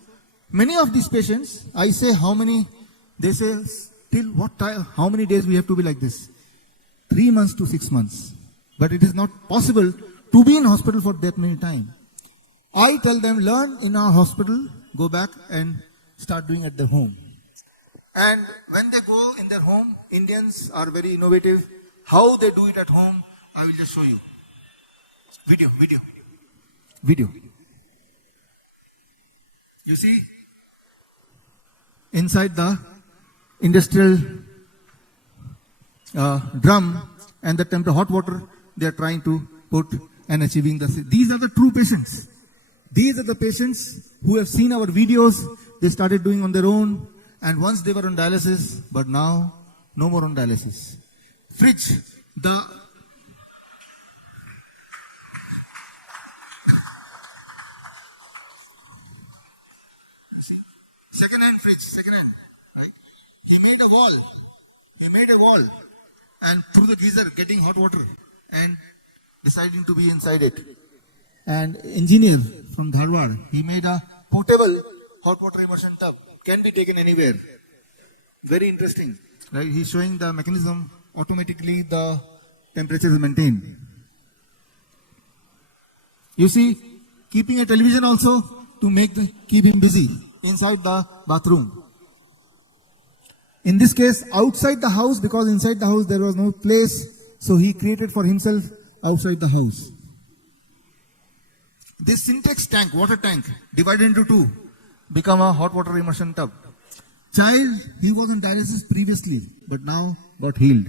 Many of these patients, I say how many, they say till what time, how many days we have to be like this? 3 months to 6 months. But it is not possible to be in hospital for that many time. I tell them, learn in our hospital, go back and start doing at their home. And when they go in their home, Indians are very innovative. How they do it at home, I will just show you. Video. You see, inside the industrial drum and the hot water, they are trying to put and achieving these are the true patients. These are the patients who have seen our videos. They started doing on their own, and once they were on dialysis, but now no more on dialysis. Fridge, second-hand fridge, right? He made a wall, and through the geyser getting hot water and deciding to be inside it. And engineer from Dharwad, he made a portable hot water immersion tub, can be taken anywhere. Very interesting. Right? He's showing the mechanism, automatically the temperature is maintained. You see, keeping a television also to keep him busy inside the bathroom. In this case, outside the house, because inside the house there was no place, so he created for himself outside the house. This Syntex tank, water tank, divided into two, become a hot water immersion tub. Child, he was on dialysis previously, but now got healed.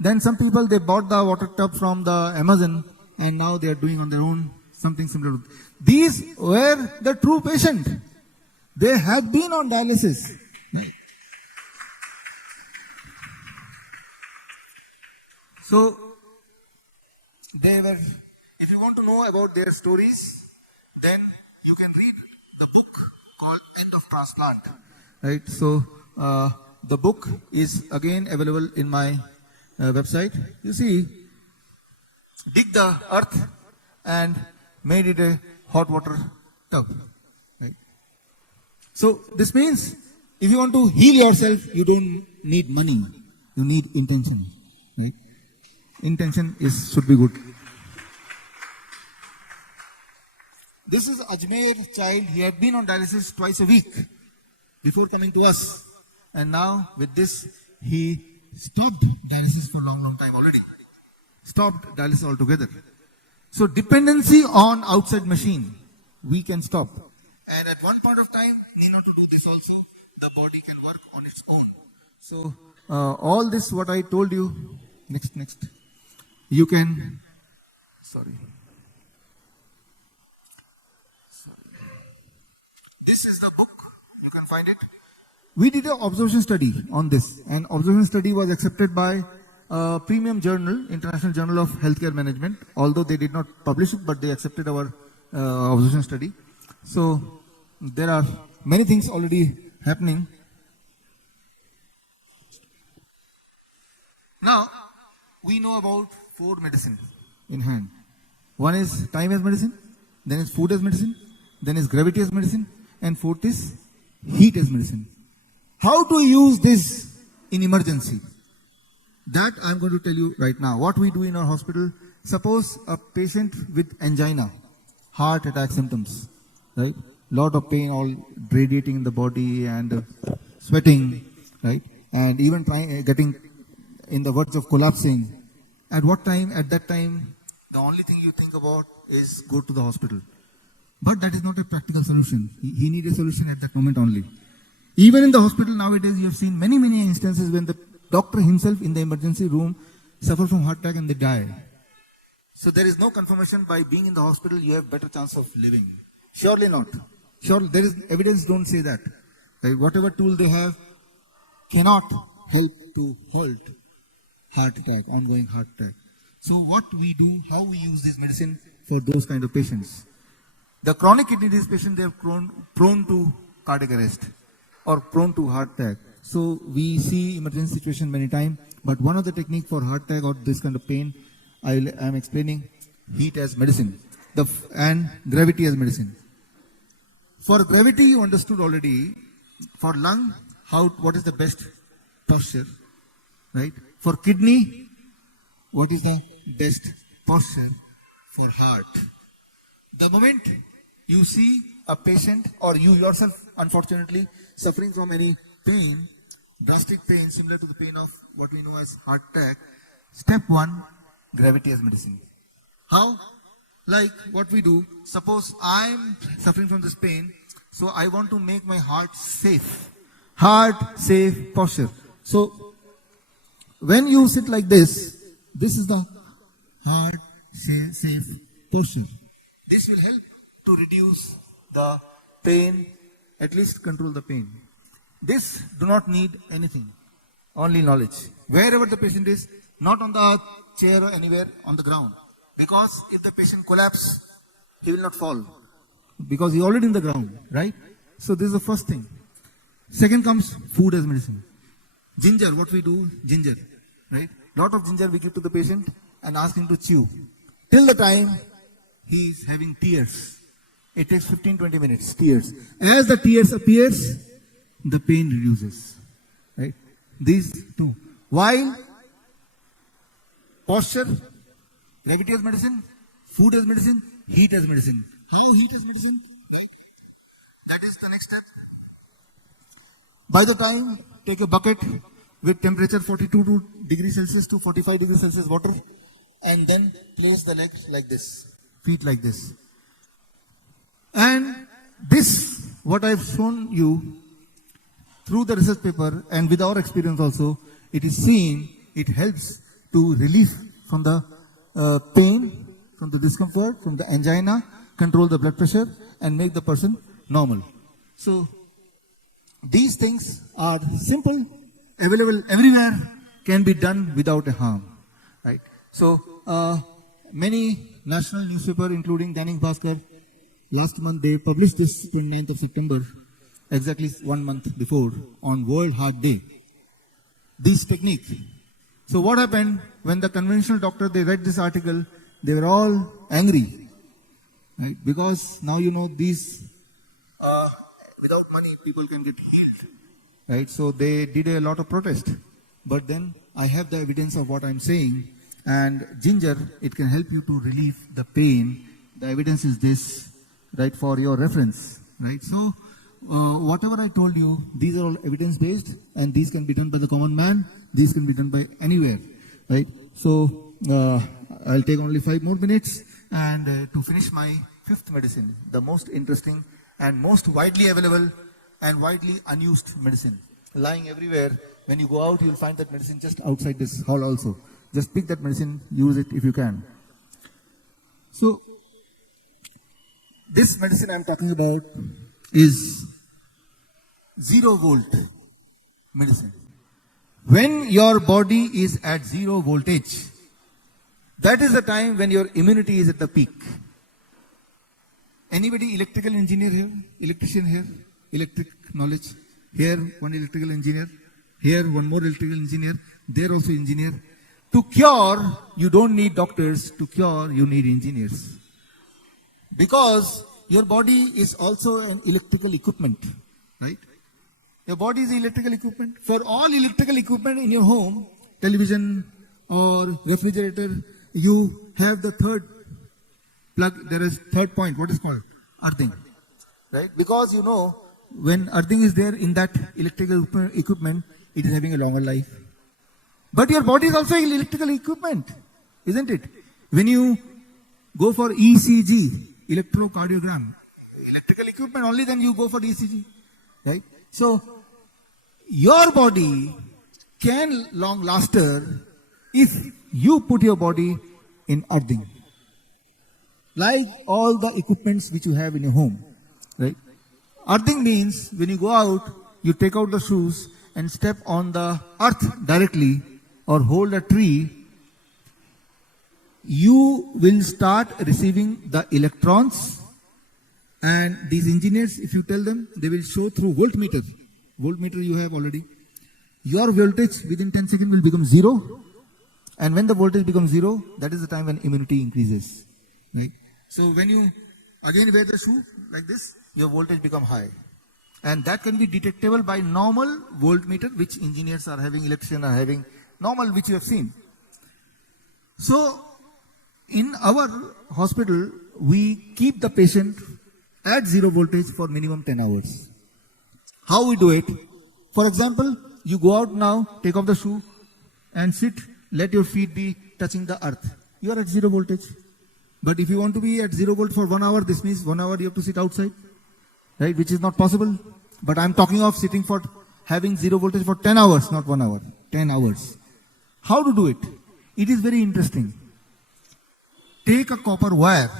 Then some people, they bought the water tub from the Amazon, and now they are doing on their own something similar. These were the true patient. They had been on dialysis. So, they were, if you want to know about their stories, then you can read the book called End of Transplant. Right? So, the book is again available in my website. You see, dig the earth and made it a hot water tub. Right? So, this means if you want to heal yourself, you don't need money. You need intention. Right? Intention should be good. This is Ajmer child. He had been on dialysis twice a week before coming to us. And now with this, he stopped dialysis for a long time already. Stopped dialysis altogether. So dependency on outside machine, we can stop. And at one point of time, need not to do this also, the body can work on its own. So all this what I told you, next, you can, sorry. This is the book, you can find it. We did an observation study on this, and observation study was accepted by a premium journal, International Journal of Healthcare Management, although they did not publish it, but they accepted our observation study. So there are many things already happening. Now, we know about 4 medicine in hand. One is time as medicine, then is food as medicine, then is gravity as medicine, and fourth is heat as medicine. How to use this in emergency? That I am going to tell you right now. What we do in our hospital, suppose a patient with angina, heart attack symptoms, right? Lot of pain, all radiating in the body and sweating, right? And even getting in the verge of collapsing. At what time? At that time, the only thing you think about is go to the hospital. But that is not a practical solution. He needs a solution at that moment only. Even in the hospital nowadays, you have seen many instances when the doctor himself in the emergency room suffer from heart attack and they die. So there is no confirmation by being in the hospital you have better chance of living. Surely not. Surely there is evidence don't say that. Right? Whatever tool they have cannot help to halt heart attack, ongoing heart attack. So what we do, how we use this medicine for those kind of patients. The chronic kidney disease patient, they are prone to cardiac arrest or prone to heart attack. So we see emergency situation many times, but one of the technique for heart attack or this kind of pain, I am explaining heat as medicine and gravity as medicine. For gravity, you understood already. For lung, what is the best posture, right? For kidney, what is the best posture for heart? The moment you see a patient or you yourself, unfortunately, suffering from any pain, drastic pain similar to the pain of what we know as heart attack, step 1, gravity as medicine. How? Like what we do, suppose I'm suffering from this pain, so I want to make my heart safe. Heart safe posture. So when you sit like this is the heart safe posture. This will help to reduce the pain, at least control the pain. This do not need anything, only knowledge. Wherever the patient is, not on the chair or anywhere on the ground. Because if the patient collapses, he will not fall. Because he already in the ground, right? So this is the first thing. Second comes food as medicine. Ginger, what we do, ginger, right? Lot of ginger we give to the patient and ask him to chew. Till the time he is having tears. It takes 15-20 minutes, tears. As the tears appears, the pain reduces, right? These two. While posture, gravity as medicine, food as medicine, heat as medicine. How heat as medicine? Right. That is the next step. By the time, take a bucket with temperature 42 degrees Celsius to 45 degrees Celsius water and then place the legs like this, feet like this. And this, what I've shown you through the research paper and with our experience also, it is seen, it helps to relieve from the pain, from the discomfort, from the angina, control the blood pressure and make the person normal. So these things are simple, available everywhere, can be done without a harm, right? So many national newspaper, including Dainik Bhaskar, last month they published this 29th of September, exactly 1 month before, on World Heart Day. This technique. So what happened when the conventional doctor, they read this article, they were all angry, right? Because now you know these, without money people can get healed, right? So they did a lot of protest. But then I have the evidence of what I'm saying, and ginger, it can help you to relieve the pain. The evidence is this, right, for your reference, right? So whatever I told you, these are all evidence-based, and these can be done by the common man, these can be done by anywhere, right? So I'll take only 5 more minutes, and to finish my 5th medicine, the most interesting and most widely available and widely unused medicine, lying everywhere, When you go out, you'll find that medicine just outside this hall also. Just pick that medicine, use it if you can. So, this medicine I'm talking about is 0 volt medicine. When your body is at 0 voltage, that is the time when your immunity is at the peak. Anybody electrical engineer here? Electrician here? Electric knowledge? Here one electrical engineer. Here one more electrical engineer. There also engineer. To cure, you don't need doctors. To cure, you need engineers. Because your body is also an electrical equipment. Right? Your body is electrical equipment. For all electrical equipment in your home, television or refrigerator, you have the third plug. There is third point. What is called? Earthing. Right? Because you know, when earthing is there in that electrical equipment, it is having a longer life. But your body is also electrical equipment, isn't it? When you go for ECG, electrocardiogram, electrical equipment, only then you go for ECG. Right? So, your body can long laster if you put your body in earthing. Like all the equipments which you have in your home. Right? Earthing means when you go out, you take out the shoes and step on the earth directly or hold a tree, you will start receiving the electrons, and these engineers, if you tell them, they will show through voltmeter. Voltmeter you have already. Your voltage within 10 seconds will become 0, and when the voltage becomes 0, that is the time when immunity increases. Right? So when you again wear the shoe like this, your voltage become high. And that can be detectable by normal voltmeter, which engineers are having, electricians are having, normal which you have seen. So, in our hospital, we keep the patient at 0 voltage for minimum 10 hours. How we do it? For example, you go out now, take off the shoe and sit, let your feet be touching the earth. You are at 0 voltage. But if you want to be at 0 volt for 1 hour, this means 1 hour you have to sit outside. Right, which is not possible. But I'm talking of sitting for having 0 voltage for 10 hours, not 1 hour, 10 hours. How to do it? It is very interesting. Take a copper wire,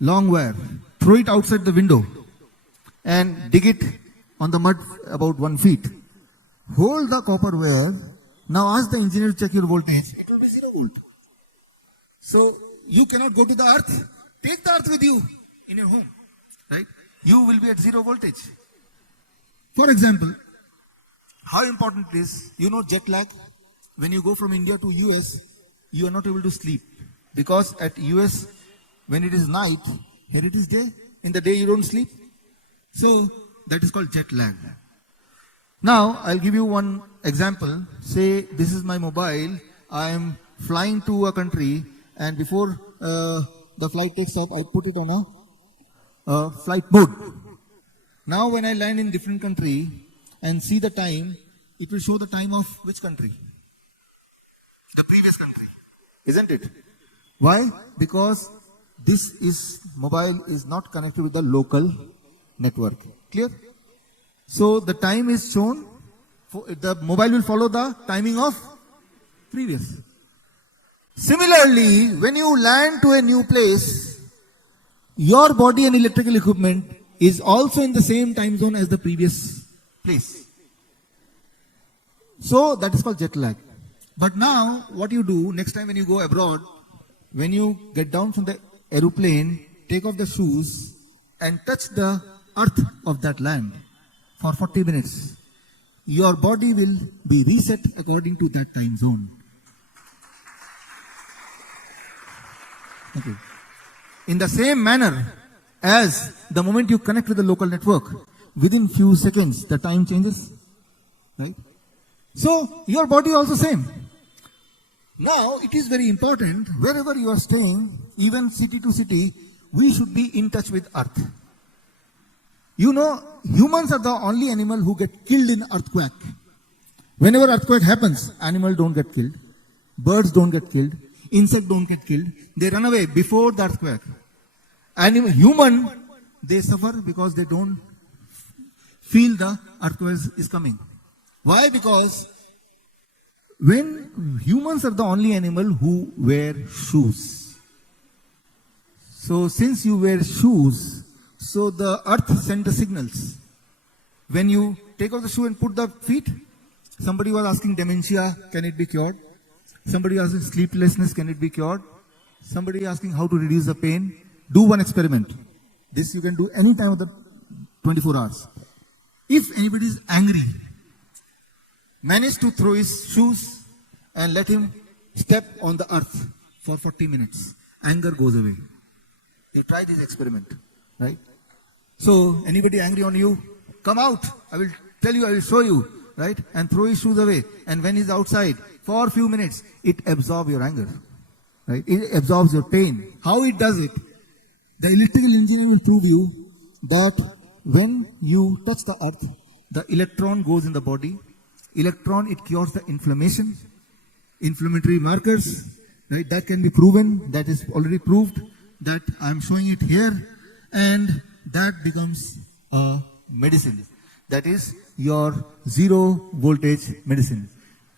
long wire, throw it outside the window and dig it on the mud about 1 feet. Hold the copper wire. Now ask the engineer to check your voltage. It will be 0 volt. So you cannot go to the earth. Take the earth with you in your home. Right? You will be at 0 voltage. For example, how important it is, you know jet lag. When you go from India to US, you are not able to sleep. Because at US, when it is night, here it is day. In the day you don't sleep. So, that is called jet lag. Now, I'll give you one example. Say, this is my mobile. I am flying to a country, and before the flight takes off, I put it on a flight mode. Now when I land in different country and see the time, it will show the time of which country? The previous country. Isn't it? Why? Because this mobile is not connected with the local network. Clear? So the time is shown, the mobile will follow the timing of previous. Similarly, when you land to a new place, your body and electrical equipment is also in the same time zone as the previous place. So that is called jet lag. But now what you do next time when you go abroad, when you get down from the aeroplane, take off the shoes and touch the earth of that land for 40 minutes. Your body will be reset according to that time zone. Okay. In the same manner as the moment you connect with the local network, within few seconds the time changes. Right? So your body also same. Now it is very important, wherever you are staying, even city to city, we should be in touch with earth. You know, humans are the only animal who get killed in earthquake. Whenever earthquake happens, animals don't get killed, birds don't get killed, insects don't get killed. They run away before the earthquake. Human, they suffer because they don't feel the earthquake is coming. Why? Because when humans are the only animal who wear shoes. So since you wear shoes, so the earth sends the signals. When you take off the shoe and put the feet, somebody was asking dementia, can it be cured? Somebody asking sleeplessness, can it be cured? Somebody asking how to reduce the pain. Do one experiment. This you can do any time of the 24 hours. If anybody is angry, manage to throw his shoes and let him step on the earth for 40 minutes. Anger goes away. You try this experiment, right? So, anybody angry on you, come out. I will tell you, I will show you, right? And throw his shoes away. And when he's outside, for a few minutes, it absorbs your anger, right? It absorbs your pain. How it does it? The electrical engineer will prove you that when you touch the earth, the electron goes in the body. Electron, it cures the inflammation, inflammatory markers, right? That can be proven, that is already proved, that I'm showing it here, and that becomes a medicine. That is your zero voltage medicine.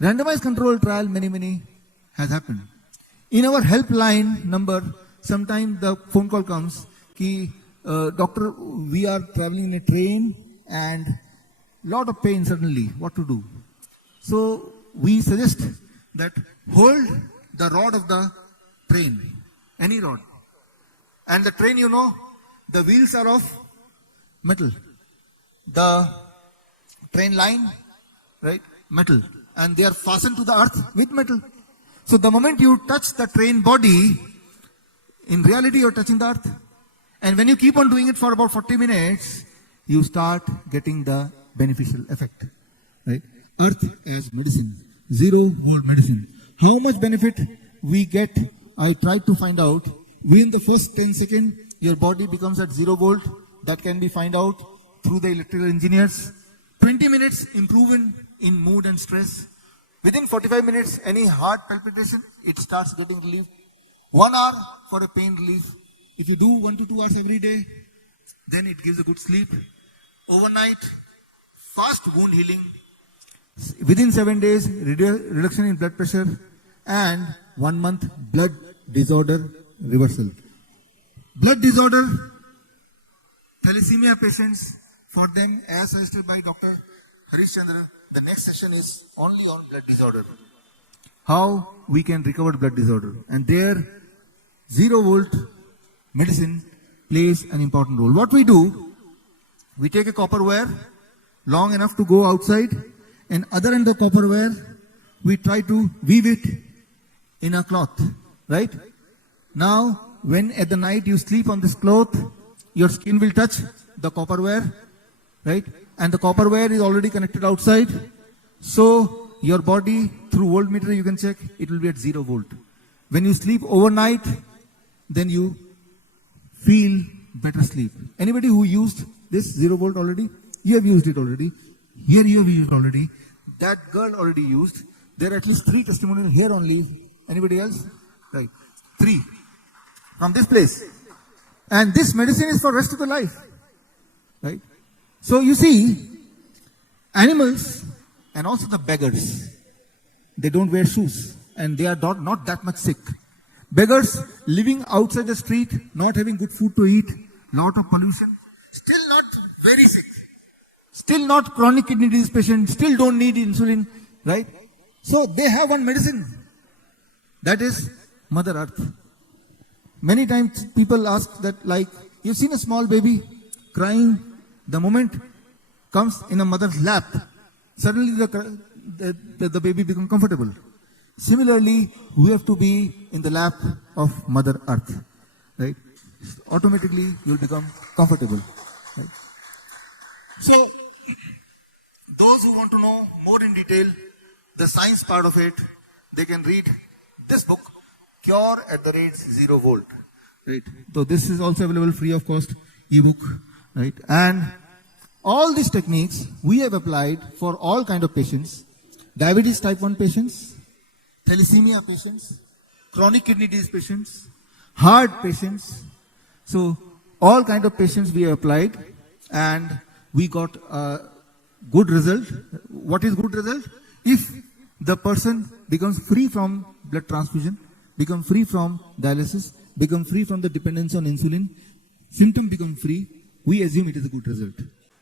Randomized control trial, many has happened. In our helpline number, sometimes the phone call comes, ki, doctor, we are traveling in a train and lot of pain suddenly, what to do? So we suggest that hold the rod of the train, any rod. And the train, the wheels are of metal. The train line, right, metal. And they are fastened to the earth with metal. So the moment you touch the train body, in reality you're touching the earth. And when you keep on doing it for about 40 minutes, you start getting the beneficial effect, right? Earth as medicine, zero volt medicine. How much benefit we get, I tried to find out. Within the first 10 seconds, your body becomes at 0 volt. That can be found out through the electrical engineers. 20 minutes improvement in mood and stress. Within 45 minutes, any heart palpitation, it starts getting relief. 1 hour for a pain relief. If you do 1 to 2 hours every day, then it gives a good sleep. Overnight, fast wound healing. Within 7 days, reduction in blood pressure, and 1 month blood disorder reversal. Blood disorder, thalassemia patients, for them as suggested by Dr. Harish Chandra, the next session is only on blood disorder. How we can recover blood disorder. And there, 0 volt medicine plays an important role. What we do, we take a copper wire long enough to go outside, and other end of the copper wire, we try to weave it in a cloth, right? Now, when at the night you sleep on this cloth, your skin will touch the copper wire, right? And the copper wire is already connected outside. So, your body, through voltmeter you can check, it will be at 0 volt. When you sleep overnight, then you feel better sleep. Anybody who used this 0 volt already? You have used it already. Here you have used it already. That girl already used. There are at least 3 testimonials here only. Anybody else? Right. 3. From this place. And this medicine is for rest of the life. Right? So you see, animals and also the beggars, they don't wear shoes and they are not that much sick. Beggars living outside the street, not having good food to eat, lot of pollution, still not very sick. Still not chronic kidney disease patient, still don't need insulin, right? So they have one medicine. That is Mother Earth. Many times people ask that, like, you've seen a small baby crying, the moment comes in a mother's lap, suddenly the baby becomes comfortable. Similarly, we have to be in the lap of Mother Earth, right? Automatically, you'll become comfortable. Right? So, those who want to know more in detail, the science part of it, they can read this book, Cure at the Rate 0 Volt. Right? So, this is also available free of cost, ebook. Right? And all these techniques we have applied for all kind of patients, diabetes type 1 patients, thalassemia patients, chronic kidney disease patients, heart patients. So all kind of patients we have applied, and we got good result. What is good result? If the person becomes free from blood transfusion, become free from dialysis, become free from the dependence on insulin, symptom become free, we assume it is a good result,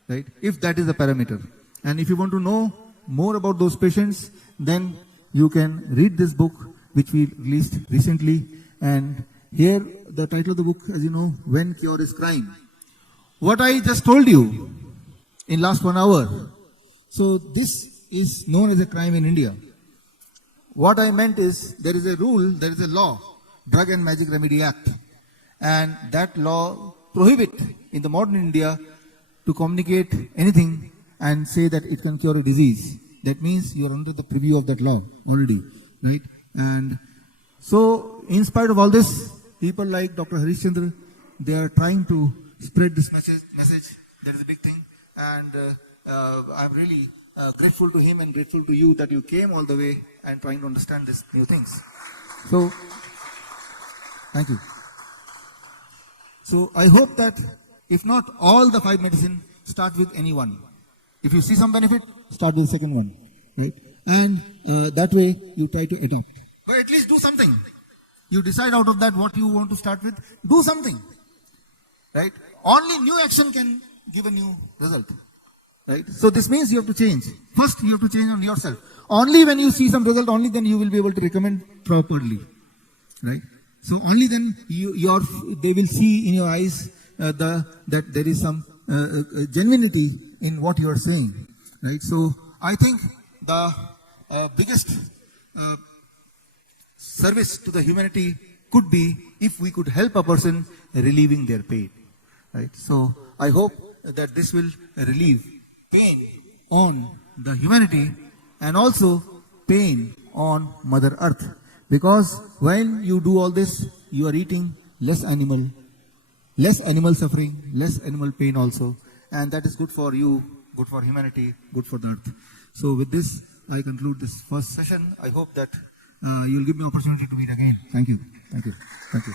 right? If that is the parameter. And if you want to know more about those patients, then you can read this book, which we released recently. And here, the title of the book, as you know, When Cure is Crime. What I just told you in last 1 hour, so this is known as a crime in India. What I meant is, there is a rule, there is a law, Drug and Magic Remedy Act. And that law prohibit in the modern India to communicate anything and say that it can cure a disease. That means you are under the preview of that law already, right? And so, in spite of all this, people like Dr. Harishchandra, they are trying to spread this message. That is a big thing. And I'm really grateful to him and grateful to you that you came all the way and trying to understand these new things. So, thank you. So, I hope that if not all the 5 medicine, start with any one. If you see some benefit, start with the second one, right? And that way you try to adopt. But at least do something. You decide out of that what you want to start with. Do something, right? Only new action can give a new result, right? So this means you have to change. First, you have to change on yourself. Only when you see some result, only then you will be able to recommend properly, right? So only then they will see in your eyes that there is some genuinity in what you are saying, right? So I think the biggest service to the humanity could be if we could help a person relieving their pain, right? So I hope that this will relieve pain on the humanity and also pain on Mother Earth. Because when you do all this, you are eating less animal suffering, less animal pain also. And that is good for you, good for humanity, good for the earth. So with this, I conclude this first session. I hope that you'll give me opportunity to meet again. Thank you. Thank you. Thank you.